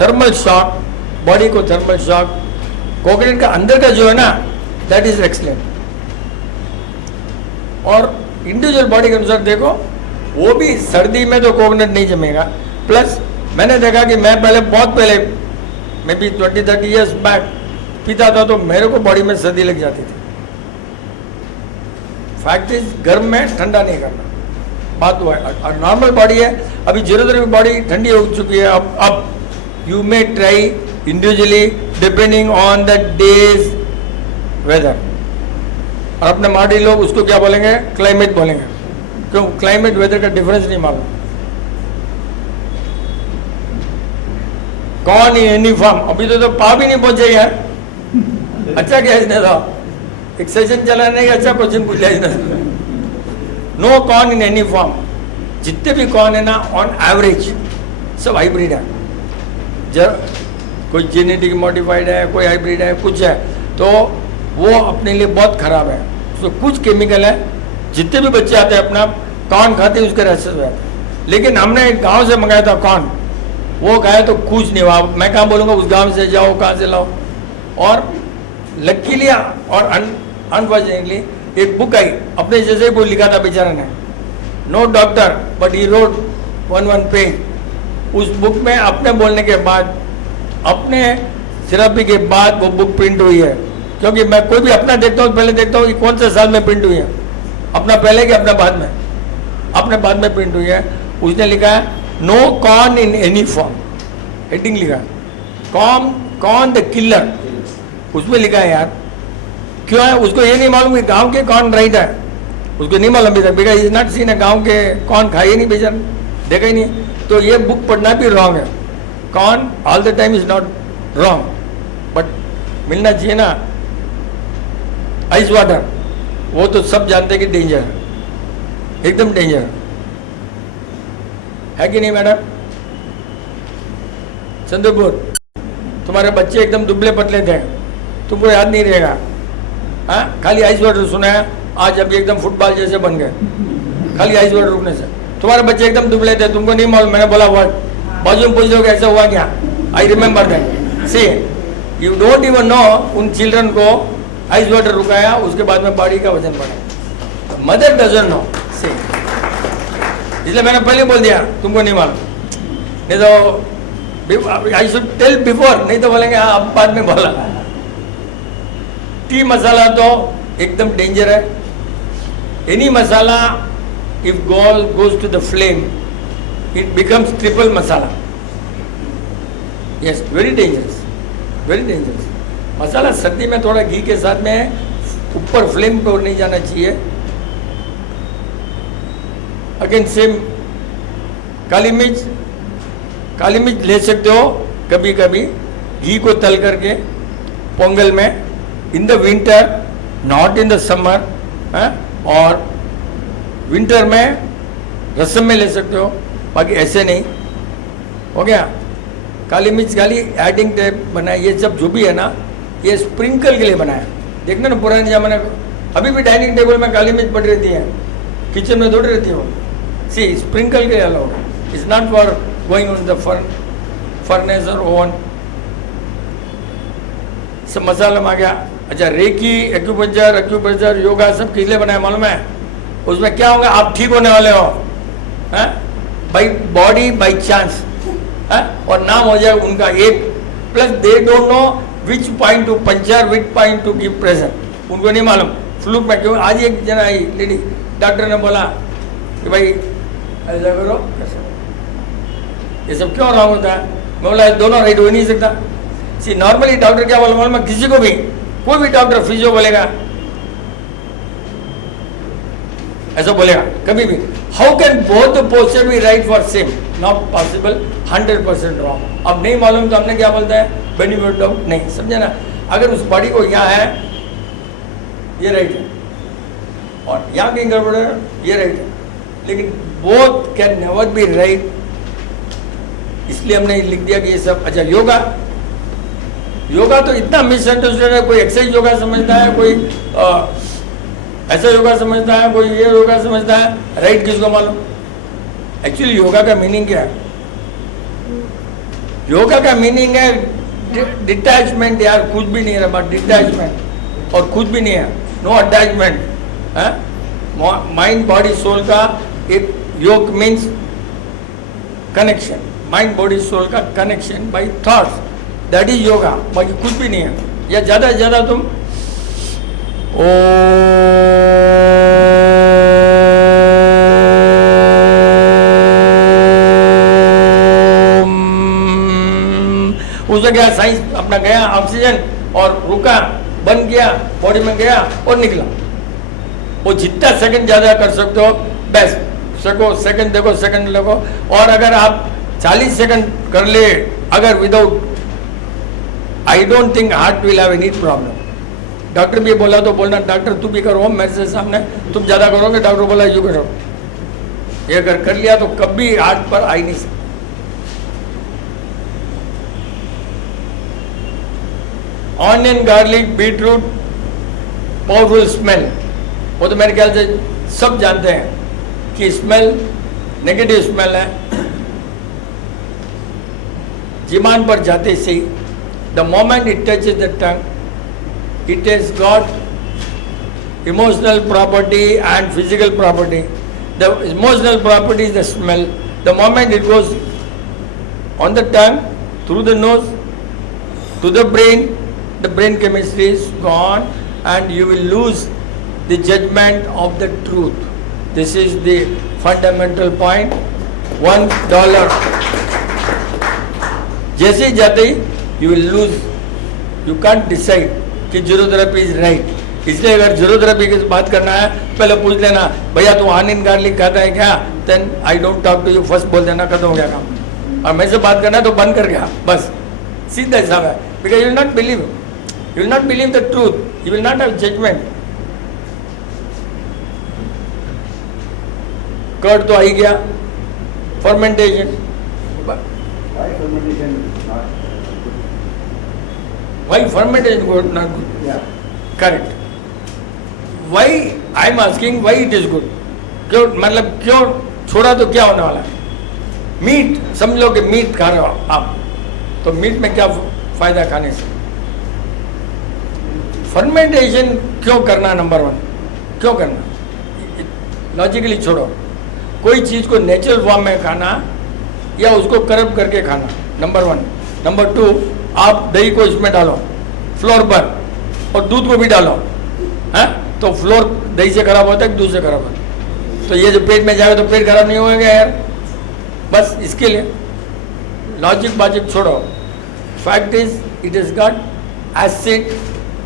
thermal shock, body को थर्मल शॉक। कोकोनट का अंदर का जो है ना, दैट इज एक्सलेंट। और इंडिविजुअल बॉडी के अनुसार देखो, वो भी सर्दी में तो कोकोनट नहीं जमेगा। प्लस मैंने देखा कि मैं बहुत पहले मे बी 20-30 ईयर्स बैक पीता था, तो मेरे को बॉडी में सर्दी लग जाती थी। फैक्ट इज गर्म में ठंडा नहीं करना, बात हुआ है। और नॉर्मल बॉडी है, अभी जीरोथेरेपी बॉडी ठंडी हो चुकी है। अब you may try individually depending on the days weather. और अपने मार्डी लोग उसको क्या बोलेंगे, क्लाइमेट बोलेंगे, क्यों क्लाइमेट वेदर का डिफरेंस नहीं मालूम। कौन एनी फॉर्म, अभी तो पा भी नहीं पहुंचे यार। अच्छा क्या इसने तो एक सेशन चलाने का अच्छा क्वेश्चन पूछा इसने। No corn in any form, जितने भी कॉर्न है ना ऑन एवरेज सब हाइब्रिड है। जब कोई जेनेटिक मॉडिफाइड है, कोई हाइब्रिड है, कुछ है, तो वो अपने लिए बहुत खराब है। उसमें कुछ केमिकल है। जितने भी बच्चे आते हैं अपना कॉर्न खाते हैं, उसके रैशेस हो जाते हैं। लेकिन हमने एक गांव से मंगाया था कॉर्न, वो खाया तो कुछ नहीं हुआ। मैं कहाँ बोलूँगा उस गांव से जाओ, कहाँ से लाओ। और लकीली और अनफॉर्चुनेटली एक बुक आई, अपने जैसे कोई लिखा था बेचारा ने, no doctor but he wrote 1 page. उस बुक में अपने बोलने के बाद, अपने थेरेपी के बाद वो बुक प्रिंट हुई है। क्योंकि मैं कोई भी अपना देखता हूँ, पहले देखता हूँ कि कौन से साल में प्रिंट हुई है, अपना पहले कि अपना बाद में। अपने बाद में प्रिंट हुई है। उसने लिखा है no corn in any form, heading लिखा है कॉर्न द किलर, उसमें लिखा है यार। क्यों है उसको ये नहीं मालूम कि गांव के कॉर्न राइट है, उसको नहीं मालूम बेचारा, बिकॉज इज नॉट सीन है, गांव के कॉर्न खाए ही नहीं बेचारा, देखा ही नहीं। तो ये बुक पढ़ना भी रॉन्ग है। Corn all the time is not wrong, but मिलना चाहिए ना आइस वाटर, वो तो सब जानते हैं कि डेंजर है, एकदम डेंजर है कि नहीं मैडम? चंद्रपुर, तुम्हारे बच्चे एकदम दुबले पतले थे, तुमको याद नहीं रहेगा। हाँ, खाली आइस वाटर सुना है, आज अभी एकदम फुटबॉल जैसे बन गए, खाली आइस वाटर रुकने से। तुम्हारे बच्चे एकदम दुबले थे, तुमको नहीं मालूम। मैंने बोला वर्ड, बाजू में पूछ लोगे ऐसा हुआ क्या? I remember that. See you don't even know उन चिल्ड्रन को आइस वाटर रुकाया, उसके बाद में बॉडी का वजन बढ़ा। मदर डजंट नो, सी इसलिए मैंने पहले बोल दिया, तुमको नहीं मालूम। नहीं तो आई शुड टेल बिफोर, नहीं तो बोलेंगे हाँ अब बाद में बोला। टी मसाला तो एकदम डेंजर है। Any masala if goes to the flame it becomes triple masala. Yes, very dangerous, very dangerous. Masala सर्दी में थोड़ा घी के साथ में ऊपर फ्लेम पर नहीं जाना चाहिए। अगेन सेम काली मिर्च ले सकते हो कभी कभी घी को तल करके पोंगल में, in the winter, not in the summer. और विंटर में रसम में ले सकते हो, बाकी ऐसे नहीं। हो गया? काली मिर्च खाली एडिंग टाइप बनाया। ये सब जो भी है ना, ये स्प्रिंकल के लिए बनाया। देखना ना पुराने जमाने, अभी भी डाइनिंग टेबल में काली मिर्च पड़ी रहती है। किचन में थोड़ी रहती हो, सी स्प्रिंकल के allowed, it's not for going on the furnace और ओवन। सब मसाला आ गया। अच्छा, रेकी, एक्यूपंचर, योगा सब किस लिए बनाया मालूम है? उसमें क्या होगा, आप ठीक होने वाले हो बाई बॉडी बाई चांस, और नाम हो जाए उनका एक, plus they don't know which point two puncture, which point two give pressure, उनको नहीं मालूम। फ्लूक में क्यों, आज एक जना आई लेडी, डॉक्टर ने बोला कि भाई ऐसा करो ऐसा, ये सब क्यों रॉन्ग होता है? मैं बोला दोनों राइट हो नहीं सकता। सी नॉर्मली डॉक्टर क्या बोला मालूम है? किसी को भी, कोई भी डॉक्टर फिजियो बोलेगा ऐसा बोलेगा कभी भी, how can both the posture be right for same? Not possible, 100% wrong. अब नहीं मालूम तो हमने क्या बोलता है, बेनिफिट डाउट नहीं, समझे ना? अगर उस बॉडी को यहाँ है ये राइट है और यहाँ कहीं गड़बड़ है ये राइट है, लेकिन both can never be right, इसलिए हमने लिख दिया कि ये सब। अच्छा, योगा तो इतना मिसअंडरस्टैंड है, कोई एक्सरसाइज योगा समझता है, कोई ऐसा योगा समझता है, कोई ये योगा समझता है, राइट किसको मालूम? एक्चुअली योगा का मीनिंग क्या है? योगा का मीनिंग है डिटैचमेंट यार, कुछ भी नहीं है बट डिटैचमेंट, और कुछ भी नहीं है, नो अटैचमेंट है। माइंड बॉडी सोल का एक योग means connection, mind body soul का connection by thoughts, that is yoga, बाकी कुछ भी नहीं है। या ज़्यादा से ज़्यादा तुम उसमें गया साइंस अपना गया, ऑक्सीजन और रुका, बंद किया, बॉडी में गया और निकला। वो जितना सेकंड ज़्यादा कर सकते हो बेस्ट, सको सेकंड देखो, सेकंड लगो। और अगर आप 40 सेकंड कर ले अगर without, I don't think heart will have any problem. Doctor भी बोला तो बोलना डॉक्टर तू भी करो मेरे से सामने, तुम ज़्यादा करोगे, डॉक्टर बोला यू करो, ये अगर कर लिया तो कभी हार्ट पर आ ही नहीं सकता। Onion, garlic, beetroot, powerful smell, वो तो मेरे ख्याल से सब जानते हैं कि स्मेल नेगेटिव स्मेल है। जीमान पर जाते से ही, the moment it touches the tongue, it has got emotional property and physical property. The emotional property is the smell. The moment it goes on the tongue, through the nose, to the brain chemistry is gone and you will lose the judgment of the truth. This is the fundamental point. $1 जैसे ही जाते ही you will lose, you can't decide कि जीरोथेरेपी इज राइट। इसलिए अगर जीरोथेरेपी की बात करना है पहले पूछ लेना, भैया तू ऑनियन गार्लिक खाता है क्या? Then I don't talk to you, first बोल देना, खत्म हो गया काम। और मेरे से बात करना है तो बंद कर गया, बस सीधा हिसाब है। Because you will not believe the truth, you will not have judgement. Curd तो आ ही गया, fermentation, Why fermentation not good? why fermentation good not good? Yeah. Correct. Why I am asking why it is good? क्यों, मतलब क्यों छोड़ा तो क्या होने वाला है? मीट, समझ लो कि मीट खा रहे हो आप, तो मीट में क्या फायदा खाने से? फर्मेंटेशन क्यों करना? नंबर 1 क्यों करना? लॉजिकली छोड़ो, कोई चीज़ को नेचुरल फॉर्म में खाना या उसको करप्ट करके खाना, नंबर 1। नंबर 2, आप दही को इसमें डालो फ्लोर पर और दूध को भी डालो, है तो फ्लोर दही से खराब होता है, दूध से खराब होता है, तो ये जो पेट में जाएगा तो पेट खराब नहीं होगा यार। बस इसके लिए लॉजिक बाजिक छोड़ो। Fact is it is got acid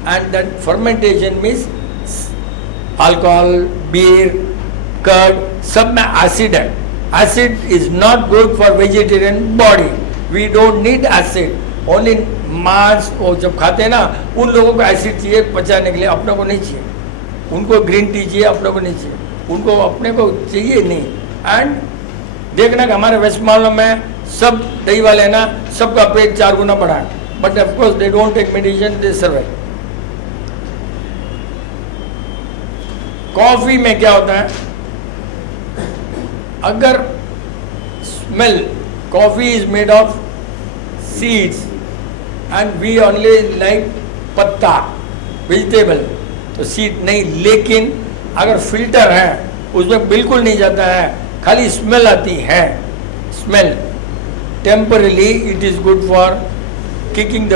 and that fermentation means alcohol, beer, curd, सब में एसिड है। Acid is not good for vegetarian body. We don't need acid. Only मांस वो जब खाते हैं ना, उन लोगों को एसिड चाहिए पचाने के लिए, अपने को नहीं चाहिए। उनको ग्रीन टी चाहिए, अपने को नहीं चाहिए, उनको अपने को चाहिए नहीं। एंड देखना कि हमारे वेस्ट मालूम में सब दही वाले हैं ना, सबका पेट 4 गुना बढ़ा है, but of course they don't take medicine, they survive. Coffee में क्या होता है? अगर smell, coffee is made of seeds and we only like पत्ता वेजिटेबल, तो सीड नहीं, लेकिन अगर फिल्टर है उसमें बिल्कुल नहीं जाता है, खाली स्मेल आती है, smell, temporarily it is good for kicking the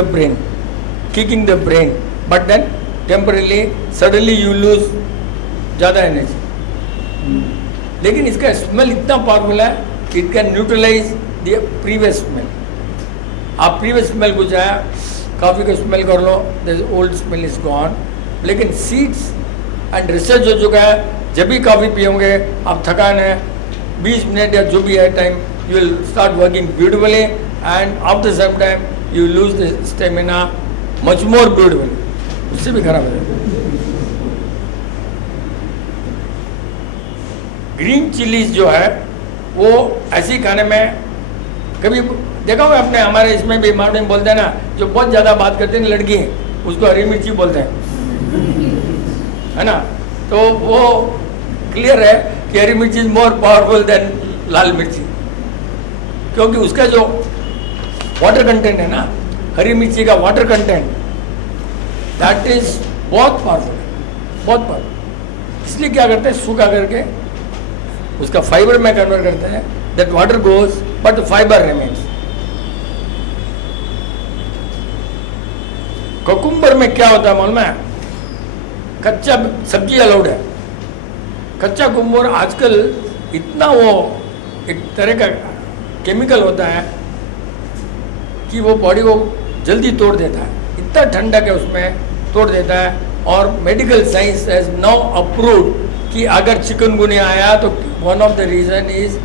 brain, but then temporarily suddenly you lose ज़्यादा एनर्जी। लेकिन इसका स्मेल इतना पावरफुल है, it can neutralise the previous smell. आप प्रीवियस स्मेल को चाहे कॉफ़ी का स्मेल कर लो, the old smell is gone. लेकिन सीड्स एंड रिसर्च हो चुका है, जब भी कॉफ़ी पियोगे आप थकान है 20 मिनट या जो भी है time, you will start working beautifully and after some time you lose the stamina much more beautifully, उससे भी खराब है। ग्रीन चिलीज जो है वो ऐसी खाने में, कभी देखा होगा आपने, हमारे इसमें भी मारवाड़ी में बोलते हैं ना, जो बहुत ज़्यादा बात करते हैं लड़की, उसको हरी मिर्ची बोलते हैं, है ना। तो वो क्लियर है कि हरी मिर्ची इज मोर पावरफुल देन लाल मिर्ची, क्योंकि उसका जो वाटर कंटेंट है ना, हरी मिर्ची का वाटर कंटेंट, दैट इज बहुत पावरफुल है, बहुत पावरफुल। इसलिए क्या करते हैं, सूखा करके उसका फाइबर में कन्वर्ट करते हैं, that water goes but fibre remains. Cucumber में क्या होता है मालूम है, कच्चा सब्जी अलाउड है, कच्चा कुकुम्बर आजकल इतना वो एक तरह का केमिकल होता है कि वो बॉडी को जल्दी तोड़ देता है, इतना ठंडक है उसमें, तोड़ देता है। और medical science has now approved कि अगर चिकनगुनिया आया तो one of the reason is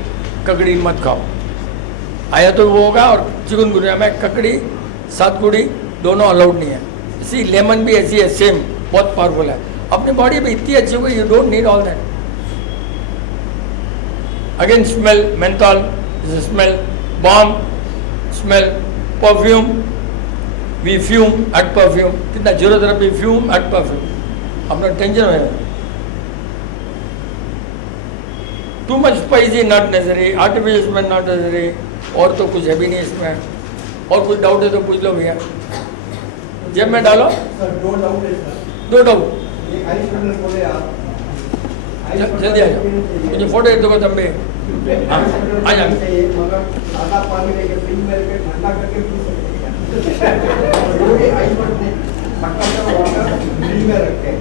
ककड़ी मत खाओ, आया तो वो होगा, और चिकनगुनिया में ककड़ी सातकुड़ी दोनों अलाउड नहीं है। इसी लेमन भी ऐसी है, सेम, बहुत पावरफुल है, अपनी बॉडी में इतनी अच्छी होगी, you don't need all that. Again smell, menthol is smell, balm smell, perfume, we fume at perfume, कितना जरूरत है, वी फ्यूम एट परफ्यूम, अपना टेंशन है। Too much spicy not necessary, artificial smell not necessary, और तो कुछ है भी नहीं इसमें। और कुछ डाउट है तो पूछ लो भैया, जेब में डालो। सर, दो डाउट है सर। दो डाउट, एक आइस वाटर बोले आप, जल्दी आ जाओ, मुझे फोटो दे दो तब हाँ आ जाओ। मगर सादा पानी लेके फ्रिज में रख के ठंडा करके पी सकते हैं। वो भी आइस वाटर नहीं, मक्का का वाटर फ्रिज में रखे।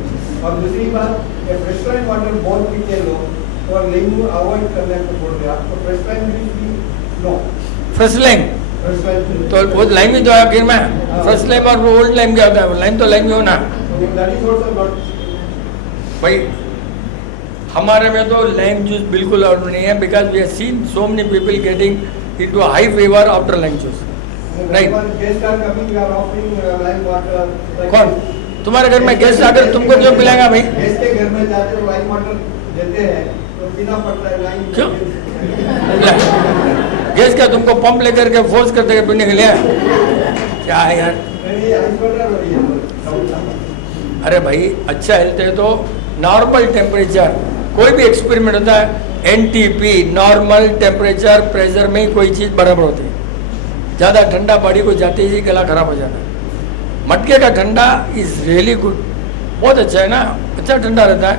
और दूसरी बात, फ्रेश वाटर बहुत पीते हैं लोग, और नींबू अवॉइड करने को बोल रहे हैं। आपको फ्रेश भी नो, फ्रेश लाइम तो वो लाइम ही तो है आखिर में, फ्रेश लाइम और वो ओल्ड लाइम क्या होता है, लाइम तो लाइम ही होना भाई। हमारे में तो लाइम जूस बिल्कुल अलाउड नहीं है, because we have seen so many people getting into high fever after lime juice. Right, कौन तुम्हारे घर में गेस्ट आकर तुमको जो पिलाएगा भाई? गेस्ट के घर में जाते लाइम वाटर देते हैं तो पीना पड़ता है लाइम। क्यों? गैस क्या तुमको पंप लेकर के फोर्स करते हैं पीने के लिए? क्या है यार? अरे भाई अच्छा हेल्थ है तो नॉर्मल टेम्परेचर, कोई भी एक्सपेरिमेंट होता है एनटीपी, नॉर्मल टेम्परेचर प्रेशर में ही कोई चीज़ बराबर होती है। ज़्यादा ठंडा बॉडी को जाते ही गला खराब हो जाता है। मटके का ठंडा इज़ रियली गुड, बहुत अच्छा है ना, अच्छा ठंडा रहता है।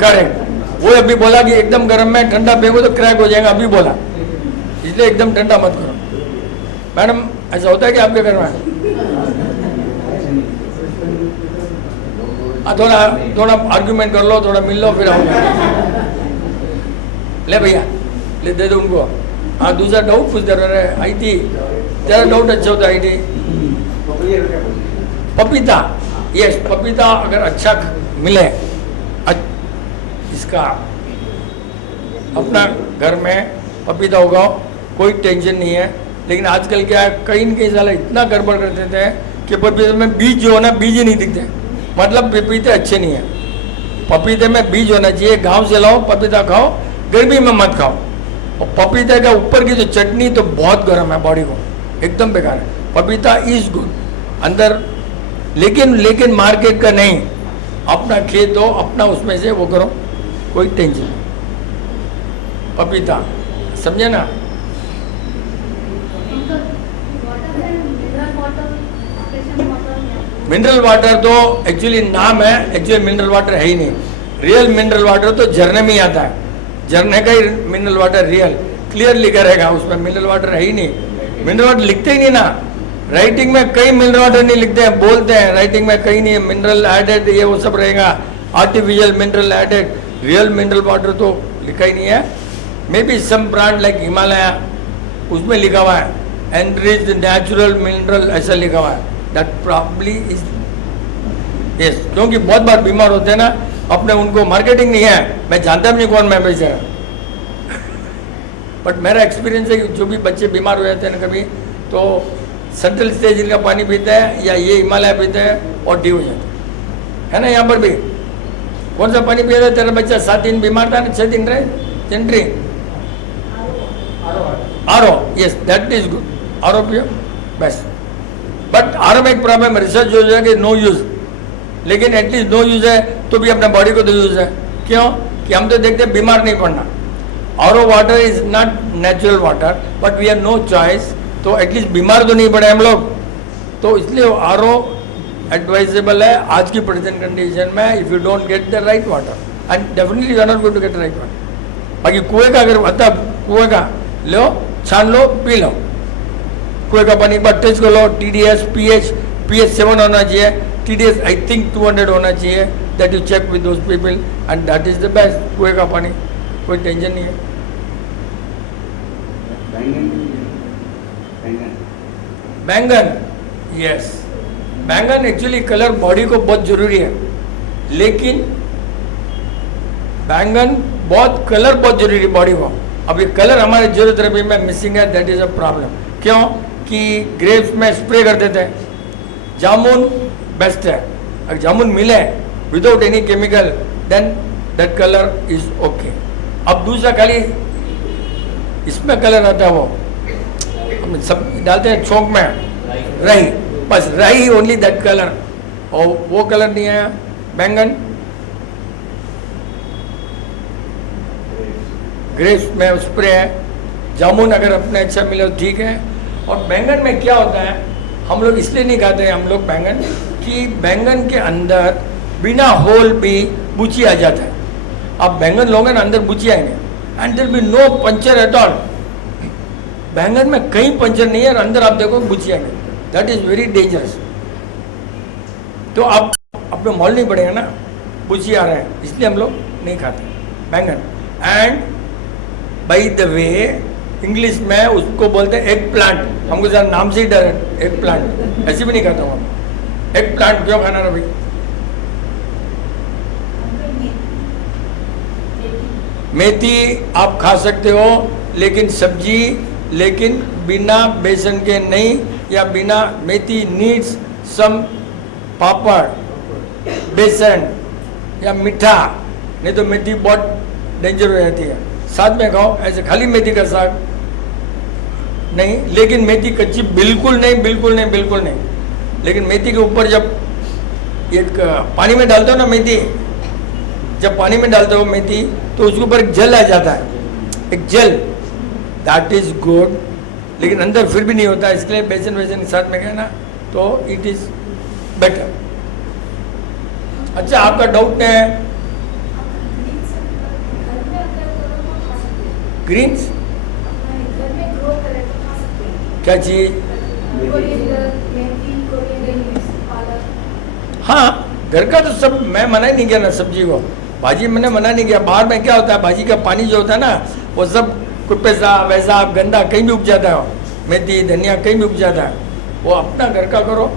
करेक्ट, वो अभी बोला कि एकदम गर्म में ठंडा फेंको तो क्रैक हो जाएगा, अभी बोला, इसलिए एकदम ठंडा मत करो। मैडम ऐसा होता है कि आपके घर में? थोड़ा थोड़ा आर्ग्यूमेंट कर लो, थोड़ा मिल लो, फिर आओगे। ले भैया, ले दे दो उनको। हाँ दूसरा डाउट पूछ दे रहे आई थी, तेरा डाउट अच्छा होता आई थी। पपीता, यस पपीता अगर अच्छा मिले, इसका अपना घर में पपीता उगाओ, कोई टेंशन नहीं है। लेकिन आजकल क्या है, कई न कई साल इतना गड़बड़ कर देते हैं कि पपीते में बीज जो है ना, बीज ही नहीं दिखते, मतलब पपीते अच्छे नहीं है। पपीते में बीज होना चाहिए। गांव से लाओ पपीता खाओ, गर्मी में मत खाओ। और पपीते का ऊपर की जो चटनी तो बहुत गर्म है, बॉडी को एकदम बेकार है। पपीता इज गुड अंदर, लेकिन मार्केट का नहीं। अपना खेत हो, अपना उसमें से वो करो, कोई टेंशन नहीं। पपीता, समझे ना? मिनरल वाटर तो एक्चुअली नाम है, एक्चुअली मिनरल वाटर है ही नहीं। रियल मिनरल वाटर तो झरने में ही आता है, झरने का ही मिनरल वाटर रियल क्लियर लिखा रहेगा, उसमें मिनरल वाटर है ही नहीं। मिनरल वाटर लिखते ही नहीं ना, राइटिंग में कई मिनरल वाटर नहीं लिखते हैं, बोलते हैं राइटिंग में कहीं नहीं मिनरल एडेड, ये वो सब रहेगा, artificial mineral added. Real mineral water तो लिखा ही नहीं है। Maybe some brand like Himalaya, उसमें लिखा हुआ है एनरिच्ड नेचुरल मिनरल, ऐसा लिखा हुआ है। दैट प्रॉब्ली इज यस, क्योंकि बहुत बार बीमार होते हैं ना, अपने उनको मार्केटिंग नहीं है, मैं जानता भी नहीं कौन मैं बेच रहा। बट मेरा एक्सपीरियंस है कि जो भी बच्चे बीमार हो जाते हैं ना कभी, तो सेंट्रल स्टेज का पानी पीते हैं या ये हिमालय पीते हैं और ठीक हो जाते है ना। यहाँ पर भी कौन सा पानी पिया था तेरा बच्चा? 7 दिन बीमार था ना, 6 दिन रहे जेंट्री आरो, यस दैट इज गुड, आरो पियो बेस्ट। बट आरो में एक प्रॉब्लम है, रिसर्च हो जाए कि नो यूज, लेकिन एटलीस्ट नो यूज है तो भी अपने बॉडी को तो यूज है। क्यों कि हम तो देखते हैं बीमार नहीं पड़ना। RO water is not natural water, but we have no choice, तो एटलीस्ट बीमार तो नहीं पड़े हम लोग, तो इसलिए आरो एडवाइजेबल है आज की प्रेजेंट कंडीशन में। If you don't get the right water and definitely you are not going to get right water. बाकी कुएं का अगर मतलब कुएं का लो, छान लो, पी लो, कुएं का पानी एक बार टेस्ट कर लो। TDS pH 7 होना चाहिए, TDS आई थिंक 200 होना चाहिए, that you check with those people and that is the best. कुएं का पानी कोई टेंशन नहीं है। बैंगन, यस, बैंगन एक्चुअली कलर बॉडी को बहुत जरूरी है, लेकिन बैंगन बहुत कलर बहुत जरूरी है बॉडी को। अब ये कलर हमारे जियोथेरेपी में मिसिंग है, दैट इज अ प्रॉब्लम। क्यों कि ग्रेप्स में स्प्रे कर देते हैं। जामुन बेस्ट है, अगर जामुन मिले without any chemical then that colour is okay. अब दूसरा खाली इसमें कलर आता है, वो हम सब डालते हैं छोंक में राई, बस राई ओनली दैट कलर, और वो कलर नहीं आया। बैंगन ग्रेप्स में स्प्रे है, जामुन अगर अपने अच्छा मिले तो ठीक है। और बैंगन में क्या होता है, हम लोग इसलिए नहीं खाते हैं हम लोग बैंगन, कि बैंगन के अंदर बिना होल भी बुची आ जाता है। आप बैंगन लोगे ना, अंदर बुची आएंगे and there be no puncture at all. बैंगन में कहीं पंचर नहीं है और अंदर आप देखो बुची आएंगे, दैट इज वेरी डेंजरस। तो आप अपने मॉल नहीं पड़ेगा ना, बुची आ रहे हैं, इसलिए हम लोग नहीं खाते बैंगन। And by the way English में उसको बोलते हैं एग प्लांट, हमको ज़रा नाम से ही डर है, एग प्लांट ऐसे भी नहीं खाता हूँ। एग प्लांट क्यों खाना ना भाई? मेथी आप खा सकते हो, लेकिन सब्जी, लेकिन बिना बेसन के नहीं, या बिना मेथी नीड्स सम पापड़, बेसन या मीठा, नहीं तो मेथी बहुत डेंजर हो जाती है। साथ में खाओ, ऐसे खाली मेथी का साग नहीं, लेकिन मेथी कच्ची बिल्कुल नहीं, बिल्कुल नहीं, बिल्कुल नहीं। लेकिन मेथी के ऊपर जब एक पानी में डालते हो ना मेथी, जब पानी में डालते हो मेथी तो उसके ऊपर एक जेल आ जाता है, एक जेल, दैट इज गुड, लेकिन अंदर फिर भी नहीं होता, इसलिए बेसन वेसन के साथ में कहना तो इट इज बेटर। अच्छा, आपका डाउट है ग्रीन्स क्या चीज? हाँ, घर का तो सब, मैं मना ही नहीं किया ना सब्जी को, भाजी मैंने मना नहीं किया। बाहर में क्या होता है, भाजी का पानी जो होता है ना, वो सब कुप्पे सा वैसा गंदा कहीं भी उग जाता है, मेथी धनिया कहीं भी उग जाता है। वो अपना घर का करो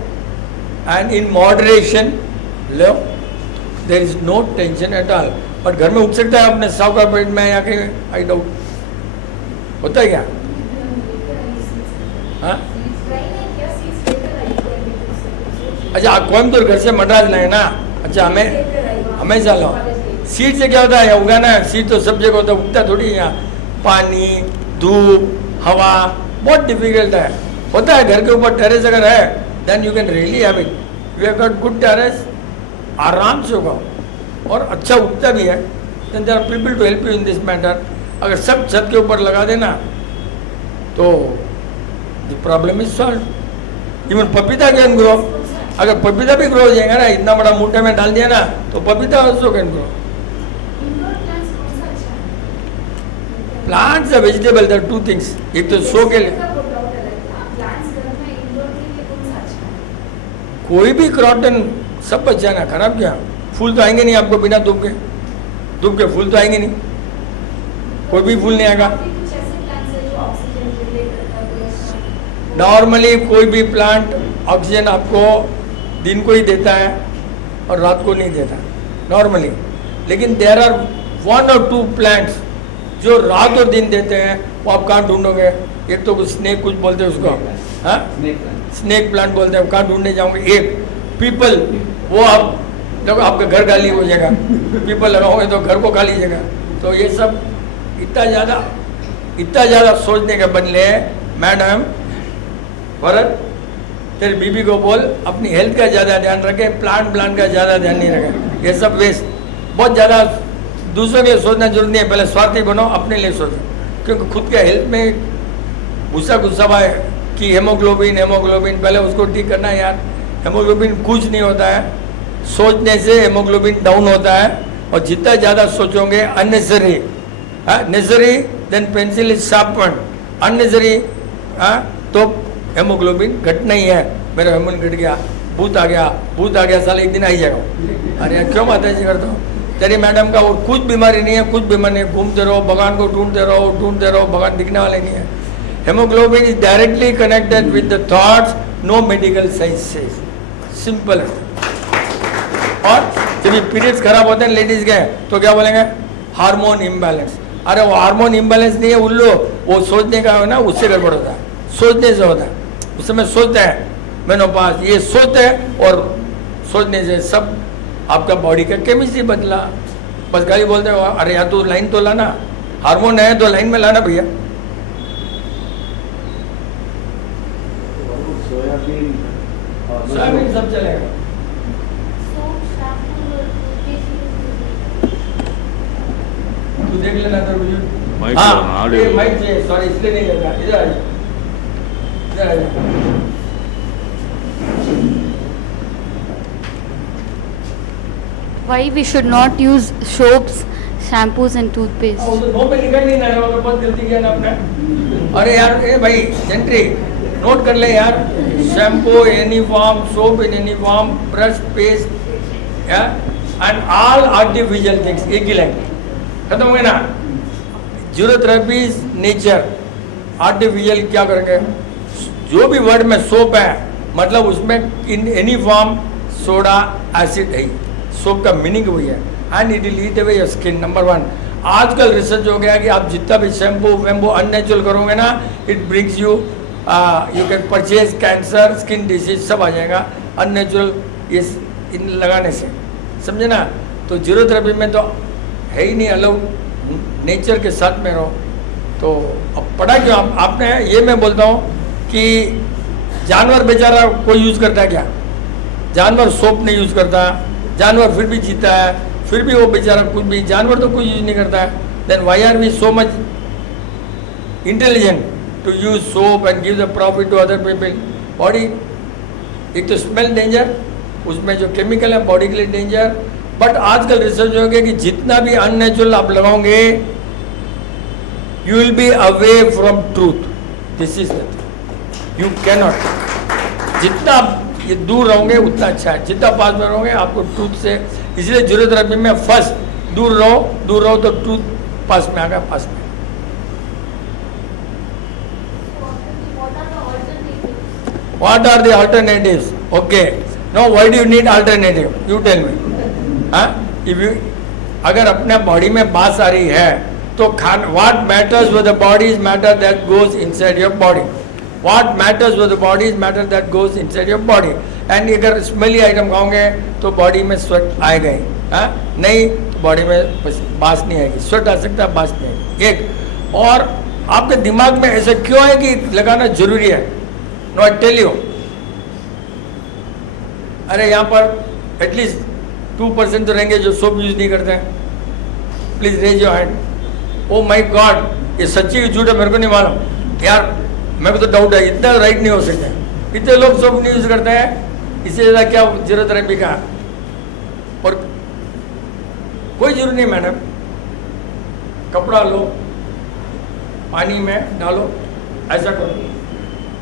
एंड इन मॉडरेशन लो, there is no tension at all. But घर में उग सकता है अपने 100 का पेट में या कहीं, आई डाउट होता है क्या? हाँ, अच्छा, कोयम्बतूर घर से मद्रास लाए ना, अच्छा हमें हमेशा लो। सीड से क्या होता है, उगाना है, सीड तो सब जगह होता है, उगता थोड़ी है यहाँ। पानी, धूप, हवा बहुत डिफिकल्ट है। होता है घर के ऊपर टेरेस अगर है, then you can really have it. You have got good terrace, आराम से उगाओ और अच्छा उगता भी है। Then there are people to help you in this matter. अगर सब छत के ऊपर लगा देना तो the problem is solve. Even पपीता कैन ग्रो। अगर पपीता भी ग्रो हो जाएगा ना, इतना बड़ा मूठे में डाल दिया ना, तो पपीता ऑल्सो कैन ग्रो। प्लांट्स और vegetable, there are two things. एक तो शो के लिए कोई भी क्रॉटन सब बच जाना, खराब क्या। फूल तो आएंगे नहीं आपको बिना धूप के फूल तो आएंगे नहीं, कोई भी फूल नहीं आएगा। नॉर्मली कोई भी प्लांट ऑक्सीजन आपको दिन को ही देता है और रात को नहीं देता नॉर्मली, लेकिन देयर आर 1 or 2 प्लांट्स जो रात और दिन देते हैं, वो आप कहाँ ढूंढोगे। एक तो स्नेक कुछ बोलते हैं उसको, हाँ स्नेक प्लांट बोलते हैं, कहाँ ढूंढने जाओगे। एक पीपल, वो आप देखो आपका घर खाली हो जाएगा, पीपल लगाओगे तो घर को खाली जगह। तो ये सब इतना ज़्यादा सोचने के बदले, मैडम भरत तेरी बीबी को बोल अपनी हेल्थ का ज़्यादा ध्यान रखे, प्लांट का ज़्यादा ध्यान नहीं रखे। ये सब वेस्ट, बहुत ज़्यादा दूसरों के लिए सोचना जरूरी नहीं है। पहले स्वार्थी बनो, अपने लिए सोचो, क्योंकि खुद के हेल्थ में गुस्सा है कि हेमोग्लोबिन पहले उसको ठीक करना है यार। हेमोग्लोबिन कुछ नहीं होता है, सोचने से हेमोग्लोबिन डाउन होता है। और जितना ज़्यादा सोचोगे unnecessary, necessary then pencil is sharpen, unnecessary तो हेमोग्लोबिन घटना ही है। मेरा हेमोग्लोबिन घट गया, भूत आ गया साल एक दिन आ ही जाएगा। अरे यार क्यों माता जी करता हूँ। तेरी मैडम का और कुछ बीमारी नहीं है, कुछ बीमारी नहीं, घूमते रहो भगवान को ढूंढते रहो, भगवान दिखने वाले नहीं है। Haemoglobin is directly connected with the thoughts, no medical science से, सिंपल है। और जब ये पीरियड्स खराब होते हैं लेडीज के, तो क्या बोलेंगे हार्मोन इम्बैलेंस। अरे वो हार्मोन इम्बैलेंस नहीं है उल्लू, वो सोचने का है ना, उससे गड़बड़ होता है, सोचने से होता है। उस समय सोचते हैं मेनोपाज, ये सोचते हैं और सोचने से सब आपका बॉडी का केमिस्ट्री बदला। बस गाली बोलते हो, अरे यार तू लाइन तो लाना, हार्मोन है तो लाइन में लाना भैया। सोयाबीन सब चलेगा। तू देख लेना तो माइक हाँ हाँ, ये माइक चाहिए, सॉरी इसलिए नहीं लगा। इधर आ जा, इधर आ जा। Why we should not use soaps, shampoos and toothpaste? No पे लिखा ही नहीं ना, वो तो बहुत गलती किया ना आपने। अरे यार ए भाई जेंट्री नोट कर ले यार, shampoo any form, soap in any form, brush, paste and all artificial things. एक ही लाइन खत्म हो गया ना। Zero therapy is nature, artificial क्या करेंगे। जो भी वर्ड में सोप है मतलब उसमें इन एनी फॉर्म सोडा एसिड है, सोप का मीनिंग वही है। And it will eat away your skin. Number 1 आजकल रिसर्च हो गया कि आप जितना भी शैम्पू वैम्पू अननेचुरल करोगे ना, it brings you can purchase cancer, skin disease सब आ जाएगा अननेचुरल ये इन लगाने से, समझे ना। तो जीरो थेरेपी में तो है ही नहीं अलाउड, नेचर के साथ में रहो। तो अब पढ़ा क्यों आपने, ये मैं बोलता हूँ कि जानवर बेचारा कोई यूज़ करता है क्या, जानवर सोप नहीं यूज़ करता, जानवर फिर भी जीता है, फिर भी वो बेचारा कुछ भी, जानवर तो कुछ यूज नहीं करता है। Then why are we so much intelligent to use soap and give the profit to other people. Body एक तो स्मेल डेंजर, उसमें जो केमिकल है बॉडी के लिए डेंजर। बट आजकल रिसर्च हो गया कि जितना भी अननेचुरल आप लगाओगे you will be away from truth. This is the you cannot, जितना आप ये दूर रहोगे उतना अच्छा है, जितना पास में रहोगे आपको ट्रूथ से। इसलिए जीरो थेरेपी में फर्स्ट दूर रहो तो ट्रूथ पास में आ गया, पास में। What are the alternatives? Okay. Now, why do you need alternative? You tell me. हाँ? If you, अगर अपने बॉडी में बास आ रही है तो what matters with the body is matter that goes inside your body. What matters with the body is matter that goes inside your body. And अगर स्मेली आइटम खाओगे तो बॉडी में स्वेट आएगा ही, हाँ? नहीं तो बॉडी में बास नहीं आएगी। स्वेट आ सकता है, बास नहीं आएगी। एक और आपके दिमाग में ऐसा क्यों है कि लगाना जरूरी है? नो आई टेल यू, अरे यहाँ पर एटलीस्ट 2% तो रहेंगे जो सोप यूज नहीं करते हैं। Please raise your hand. Oh my god, ये सच्ची की झूठ है मेरे को नहीं मालूम यार, मेरे को तो डाउट है, इतना राइट नहीं हो सकता। इतने लोग सोप नहीं यूज करते हैं, इससे ज़्यादा क्या जरूरत है का। और कोई जरूरत नहीं मैडम, कपड़ा लो, पानी में डालो, ऐसा करो,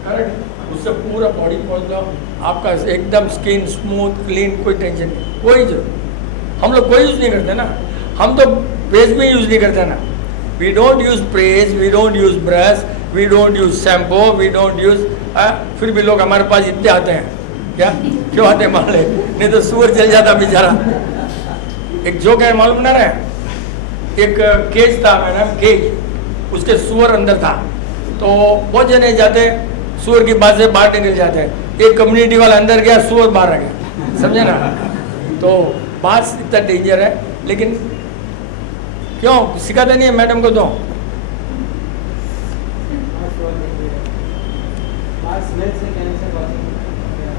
करेक्ट, उससे पूरा बॉडी पोंछ दो, आपका एकदम स्किन स्मूथ क्लीन, कोई टेंशन नहीं, कोई जरूरत। हम लोग कोई यूज़ नहीं करते ना, हम तो पेस्ट भी यूज़ नहीं करते ना। We don't use paste, we don't use brush, we don't use shampoo, we don't use, फिर भी लोग हमारे पास इतने आते हैं। क्या क्यों आते हैं मान ले, नहीं तो सुअर चल जाता बेचारा। एक जोक है मालूम ना रहे, एक केज था मैडम, केज, उसके सुअर अंदर था, तो बहुत जने जाते सुअर की बात से बाहर निकल जाते हैं। एक कम्युनिटी वाला अंदर गया, सुअर बाहर आ गया, समझे ना। तो बात इतना डेंजर है, लेकिन क्यों सिखाते नहीं है मैडम को? तो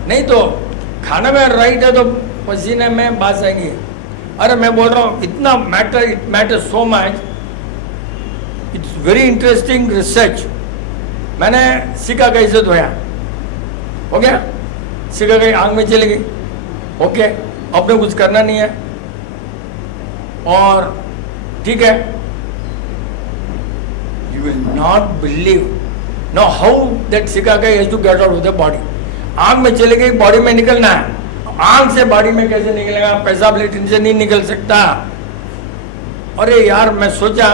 नहीं तो खाना में राइट है तो पसीने में बात आएंगी। अरे मैं बोल रहा हूँ इतना matter, it matter so much, it's very interesting research. मैंने सिक्का कैसे धोया, हो गया, सिक्का गई आंख में चली गई, ओके, अपने कुछ करना नहीं है, और ठीक है। You will not believe know how that सिक्का गई has to get out of the body. आंख में चली गई, बॉडी में निकलना है, आंख से बॉडी में कैसे निकलेगा? पेशाब लेटरिन से नहीं निकल सकता। अरे यार मैं सोचा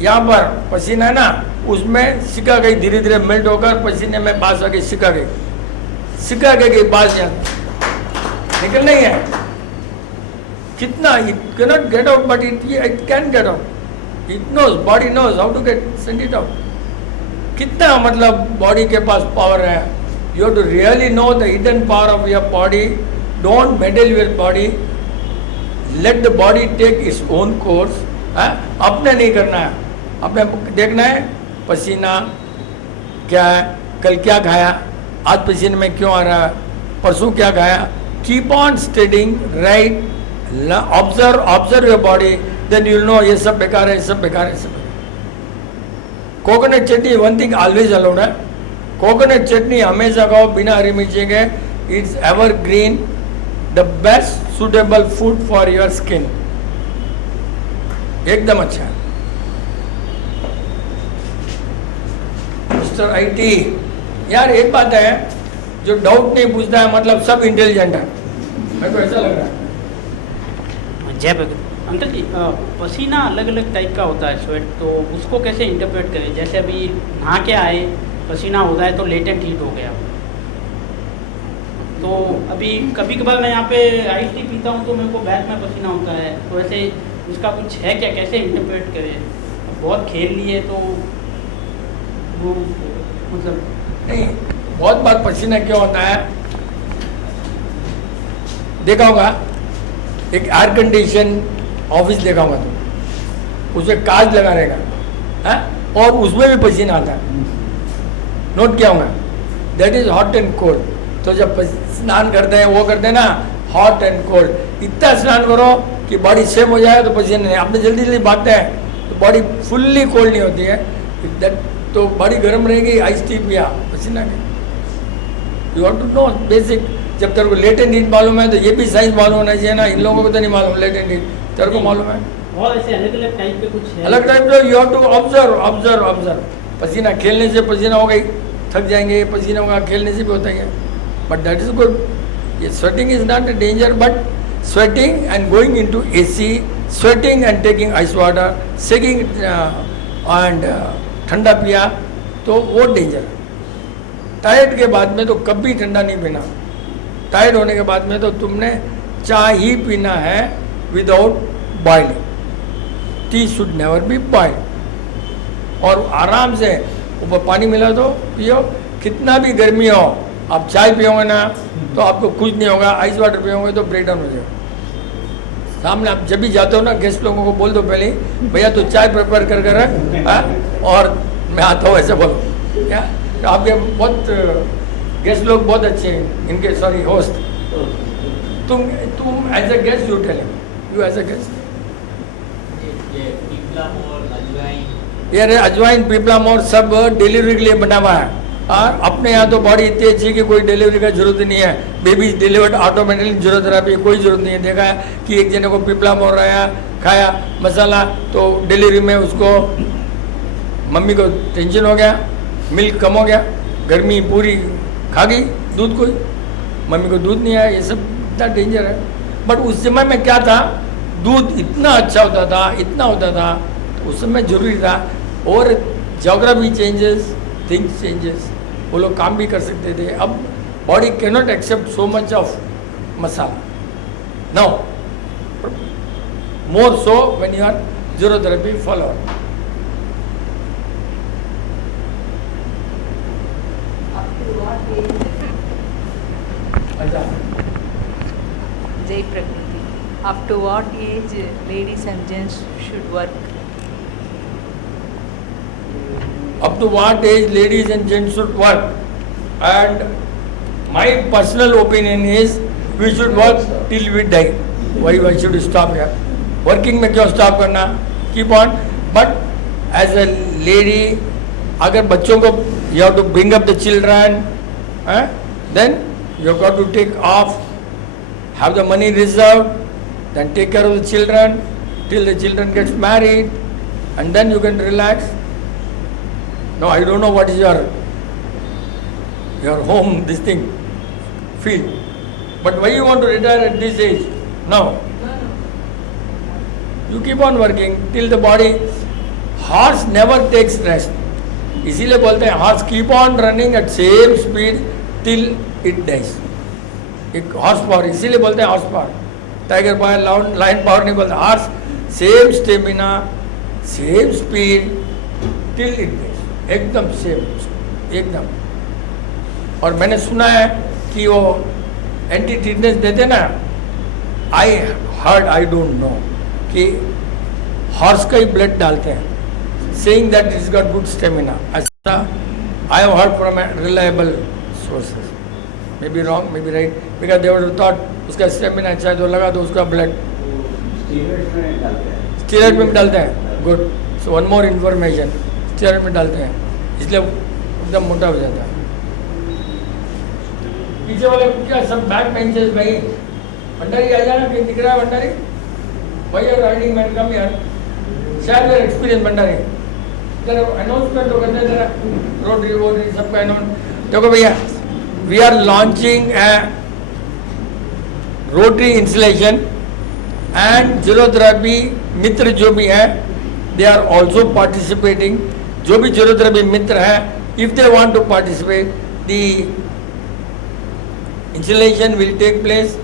यहाँ पर पसीना है ना, उसमें सिक्का गई, धीरे धीरे मेल्ट होकर पसीने में बास आ गई, सिक्का गई, सिक्का गई बास निकल नहीं है। कितना it cannot get out, but it can get out. It knows, body knows how to get send it out. कितना मतलब बॉडी के पास पावर है। You have to really know the hidden power of your body. Don't meddle your body, let the body take its own course. अपने नहीं करना है, अपने देखना है पसीना क्या है, कल क्या खाया, आज पसीने में क्यों आ रहा है, परसों क्या खाया। Keep on studying, right, observe your body, then you know ये सब बेकार है, ये सब बेकार है, सब। Coconut chutney one thing always allowed है। कोकोनट चटनी हमेशा खाओ बिना हरी मिर्ची के। It's evergreen, the best suitable food for your skin, एकदम अच्छा है। मिस्टर IT, यार एक बात है, जो डाउट नहीं पूछता है मतलब सब इंटेलिजेंट है, मेरे को ऐसा लग रहा है। जय भगत। अंकल जी, पसीना अलग अलग टाइप का होता है, स्वेट, तो उसको कैसे इंटरप्रेट करें? जैसे अभी नहा के आए, पसीना हो रहा है तो लेटेंट हीट हो गया, तो अभी कभी कभार मैं यहाँ पे आइस टी पीता हूँ तो मेरे को बैक में पसीना होता है, तो ऐसे उसका कुछ है क्या, कैसे इंटरप्रेट करें? बहुत खेल लिए तो वो मतलब नहीं, बहुत बार पसीना क्यों होता है, देखा होगा एक एयर कंडीशन ऑफिस देखा होगा तो उसमें कांच लगा रहेगा है, और उसमें भी पसीना आता है, नोट किया होगा। That is hot and cold. तो जब स्नान करते हैं, वो करते हैं ना, हॉट एंड कोल्ड, इतना स्नान करो कि बॉडी सेम हो जाए तो पसीना नहीं। आपने जल्दी जल्दी भागते हैं तो बॉडी फुल्ली कोल्ड नहीं होती है, दैट तो बॉडी गर्म रहेगी, आइस टी पिया पसीना के। You have to know basic. जब तेरे को लेटेंट हीट मालूम है तो ये भी साइंस मालूम होना चाहिए ना, इन लोगों को तो नहीं मालूम लेटेंट हीट, तेरे को मालूम है। और ऐसे अलग अलग टाइप के कुछ है? अलग टाइप तो यू हैव टू ऑब्जर्व। पसीना खेलने से पसीना हो गई, थक जाएंगे, पसीना होगा, खेलने से भी होता है, बट दैट इज गुड। ये sweating is not a danger, but sweating and going into AC, sweating and taking ice water, सेकिंग एंड ठंडा पिया तो वो डेंजर है। टायर्ड के बाद में तो कभी ठंडा नहीं पीना। टायर्ड होने के बाद में तो तुमने चाय ही पीना है without boiling. T should never be boiled. और आराम से ऊपर पानी मिला तो पियो, कितना भी गर्मी हो, आप चाय पियोगे ना तो आपको कुछ नहीं होगा, आइस वाटर पियोगे तो ब्रेक डाउन हो जाएगा। सामने आप जब भी जाते हो ना, गेस्ट लोगों को बोल दो पहले, भैया तो चाय प्रिपेयर कर कर रख और मैं आता हूँ, ऐसे बोलो। क्या आपके बहुत गेस्ट लोग बहुत अच्छे हैं, इनके सॉरी होस्ट तुम as a guest you tell you as a guest ये पिपलम और अजवाइन, ये रे अजवाइन पिपलम और सब डिलीवरी के लिए बना हुआ है। और अपने यहाँ तो बॉडी इतनी अच्छी कि कोई डिलीवरी का जरूरत नहीं है, बेबी डिलीवर्ड ऑटोमेटिकली, जरूरत है अभी कोई जरूरत नहीं है। देखा है कि एक जने को पिपलम हो रहा है, खाया मसाला, तो डिलीवरी में उसको मम्मी को टेंशन हो गया, मिल्क कम हो गया, गर्मी पूरी खा गई, दूध कोई मम्मी को दूध नहीं आया, ये सब इतना डेंजर है। बट उस समय में क्या था, दूध इतना अच्छा होता था, इतना होता था, तो उस समय जरूरी था। और जोग्राफी चेंजेस, थिंग्स चेंजेस, वो लोग काम भी कर सकते थे। अब body can not accept so much of masala no, more so when you are zero therapy follower. अच्छा, Jai Prakriti. Up to what age ladies and gents should work? up to what age ladies and gents should work? And my personal opinion is we should work till we die. Why should we stop here? Working में क्यों stop करना? Keep on. But as a lady, अगर बच्चों को you have to bring up the children, then you got to take off, have the money reserved, then take care of the children till the children gets married, and then you can relax. No, I don't know what is your home, this thing, feel. But why you want to retire at this age? No. You keep on working till the body, horse never takes rest. इसीलिए बोलते हैं horse keep on running at same speed till it dies. एक हॉर्स पावर, इसीलिए बोलते हैं horse power, tiger power, lion power नहीं बोलते, horse same stamina, same speed till it dies, एकदम सेम, एकदम। और मैंने सुना है कि वो एंटी टिटनेस देते ना, I heard, I don't know, कि हॉर्स का ही ब्लड डालते हैं, saying that it's got good stamina. ऐसा I have heard from reliable sources, may be wrong, may be right, because they were thought उसका स्टेमिना अच्छा है तो लगा दो उसका ब्लड। स्टीरॉइड में डालते हैं, good. So one more information, steroid में डालते हैं, इसलिए एकदम मोटा हो जाता है। पीछे वाले क्या सब बैक बेंचेस भाई, भंडारी आ जाना, कहीं दिख रहा है भंडारी भाई, यार राइडिंग मैन कम यार, शेयर योर एक्सपीरियंस भंडारी, जरा अनाउंसमेंट तो करते जरा, रोटरी वोटरी सबका अनाउंस। देखो भैया, we are launching a rotary installation and zero therapy मित्र जो भी हैं, दे आर ऑल्सो पार्टिसिपेटिंग। जो भी जीरोथेरेपी मित्र हैं, if they want to participate, the installation will take place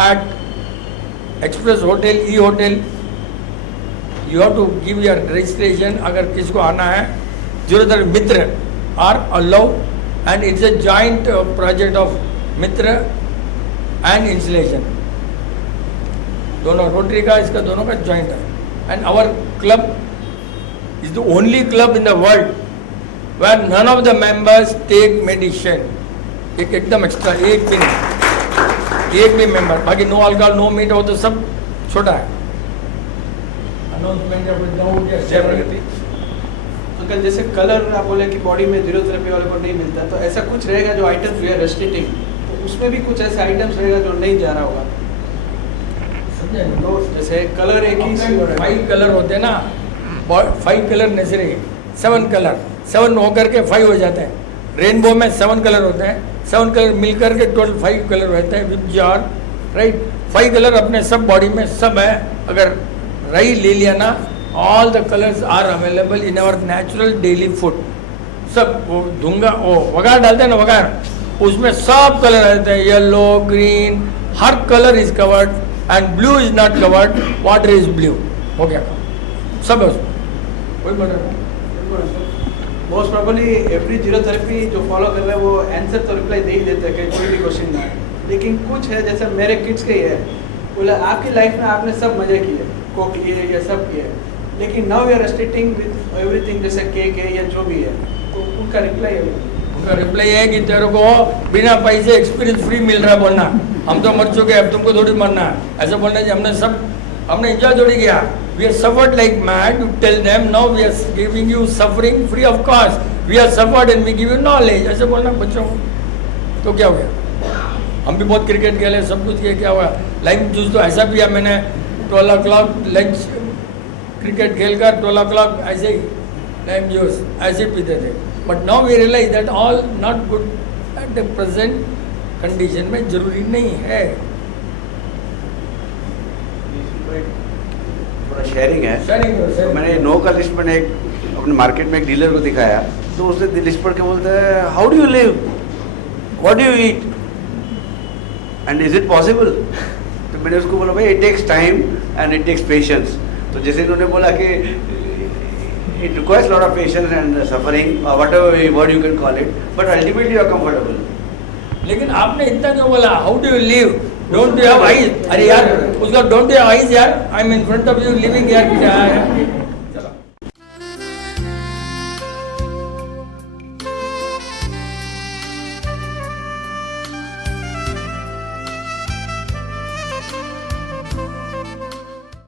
at express hotel, E hotel. You have to give your registration अगर किसको आना है। जीरोथेरेपी मित्र are allowed and it's a joint project of Mitra and installation, दोनों रोटरी का, इसका दोनों का joint है। and our club is the only club in the world where none of the members take medicine, एकदम एक्स्ट्रा, एक भी नहीं, एक भी मेंबर, बाकी नो अल्कोहल नो मीट हो तो सब छोटा है। अनाउंसमेंट या कुछ डाउट या जय प्रगति। अंकल, जैसे कलर आप बोले कि बॉडी में जीरोथेरेपी वाले को नहीं मिलता, तो ऐसा कुछ रहेगा जो आइटम्स वी आर रेस्ट्रिक्टिंग, तो उसमें भी कुछ ऐसे आइटम्स रहेगा जो नहीं जा रहा होगा, समझे? तो जैसे कलर एक ही 5 कलर होते हैं ना, 5 कलर नेचुरली, 7 कलर, 7 होकर के 5 हो जाते हैं। रेनबो में 7 कलर होते हैं, 7 कलर मिलकर के टोटल 5 कलर रहते हैं विद जार, राइट। 5 कलर अपने सब बॉडी में सब है। अगर रई ले लिया ना, all the colors are available in our natural daily food। सब वो धुंगा, वो वगार डालते हैं ना, वगार, उसमें सब कलर रहते हैं, yellow, green, her colour is covered and blue is not covered, water is blue, हो गया सब है उसमें, कोई बता। मोस्ट प्रॉब्ली एवरी जीरोथेरेपी जो फॉलो कर रहे हैं वो आंसर तो रिप्लाई दे ही देते हैं कोई भी क्वेश्चन में, लेकिन कुछ है जैसे मेरे किड्स के ही है, बोले आपकी लाइफ में आपने सब मजे किए, कोक लिए या सब किए, लेकिन now we are restricting with everything, जैसे केक है या जो भी है, तो उनका रिप्लाई है है कि तेरे को बिना पैसे एक्सपीरियंस फ्री मिल रहा है बोलना, हम तो मर चुके, अब तुमको थोड़ी मरना है, ऐसा बोलने से हमने एंजॉय थोड़ी किया. We are suffered like mad. You tell them now we are giving you suffering free of cost. We are suffered and we give you knowledge. ऐसे बोलना बच्चों को, तो क्या हो गया? हम भी बहुत क्रिकेट खेले, सब कुछ किया, क्या हुआ? लाइम जूस तो ऐसा पिया मैंने 12 o'clock लंच क्रिकेट खेलकर 12 o'clock ऐसे ही लाइम जूस ऐसे ही पीते थे. But now we realise that all not good at the present condition में, जरूरी नहीं है. शेयरिंग है. Sharing. मैंने नो का लिस्ट मैंने एक अपने मार्केट में एक डीलर को दिखाया, तो उसने लिस्ट पढ़ के बोलता है how do you live, what do you eat and is it possible. तो मैंने उसको बोला भाई it takes time and it takes patience. तो जैसे इन्होंने बोला कि it requires lot of patience and suffering, whatever word you can call it, but ultimately you are comfortable. लेकिन आपने इतना क्यों बोला how do you live, don't you have eyes? अरे यार उसका डोंट यू हैव आईज यार, I am in front of you living यार, क्या है?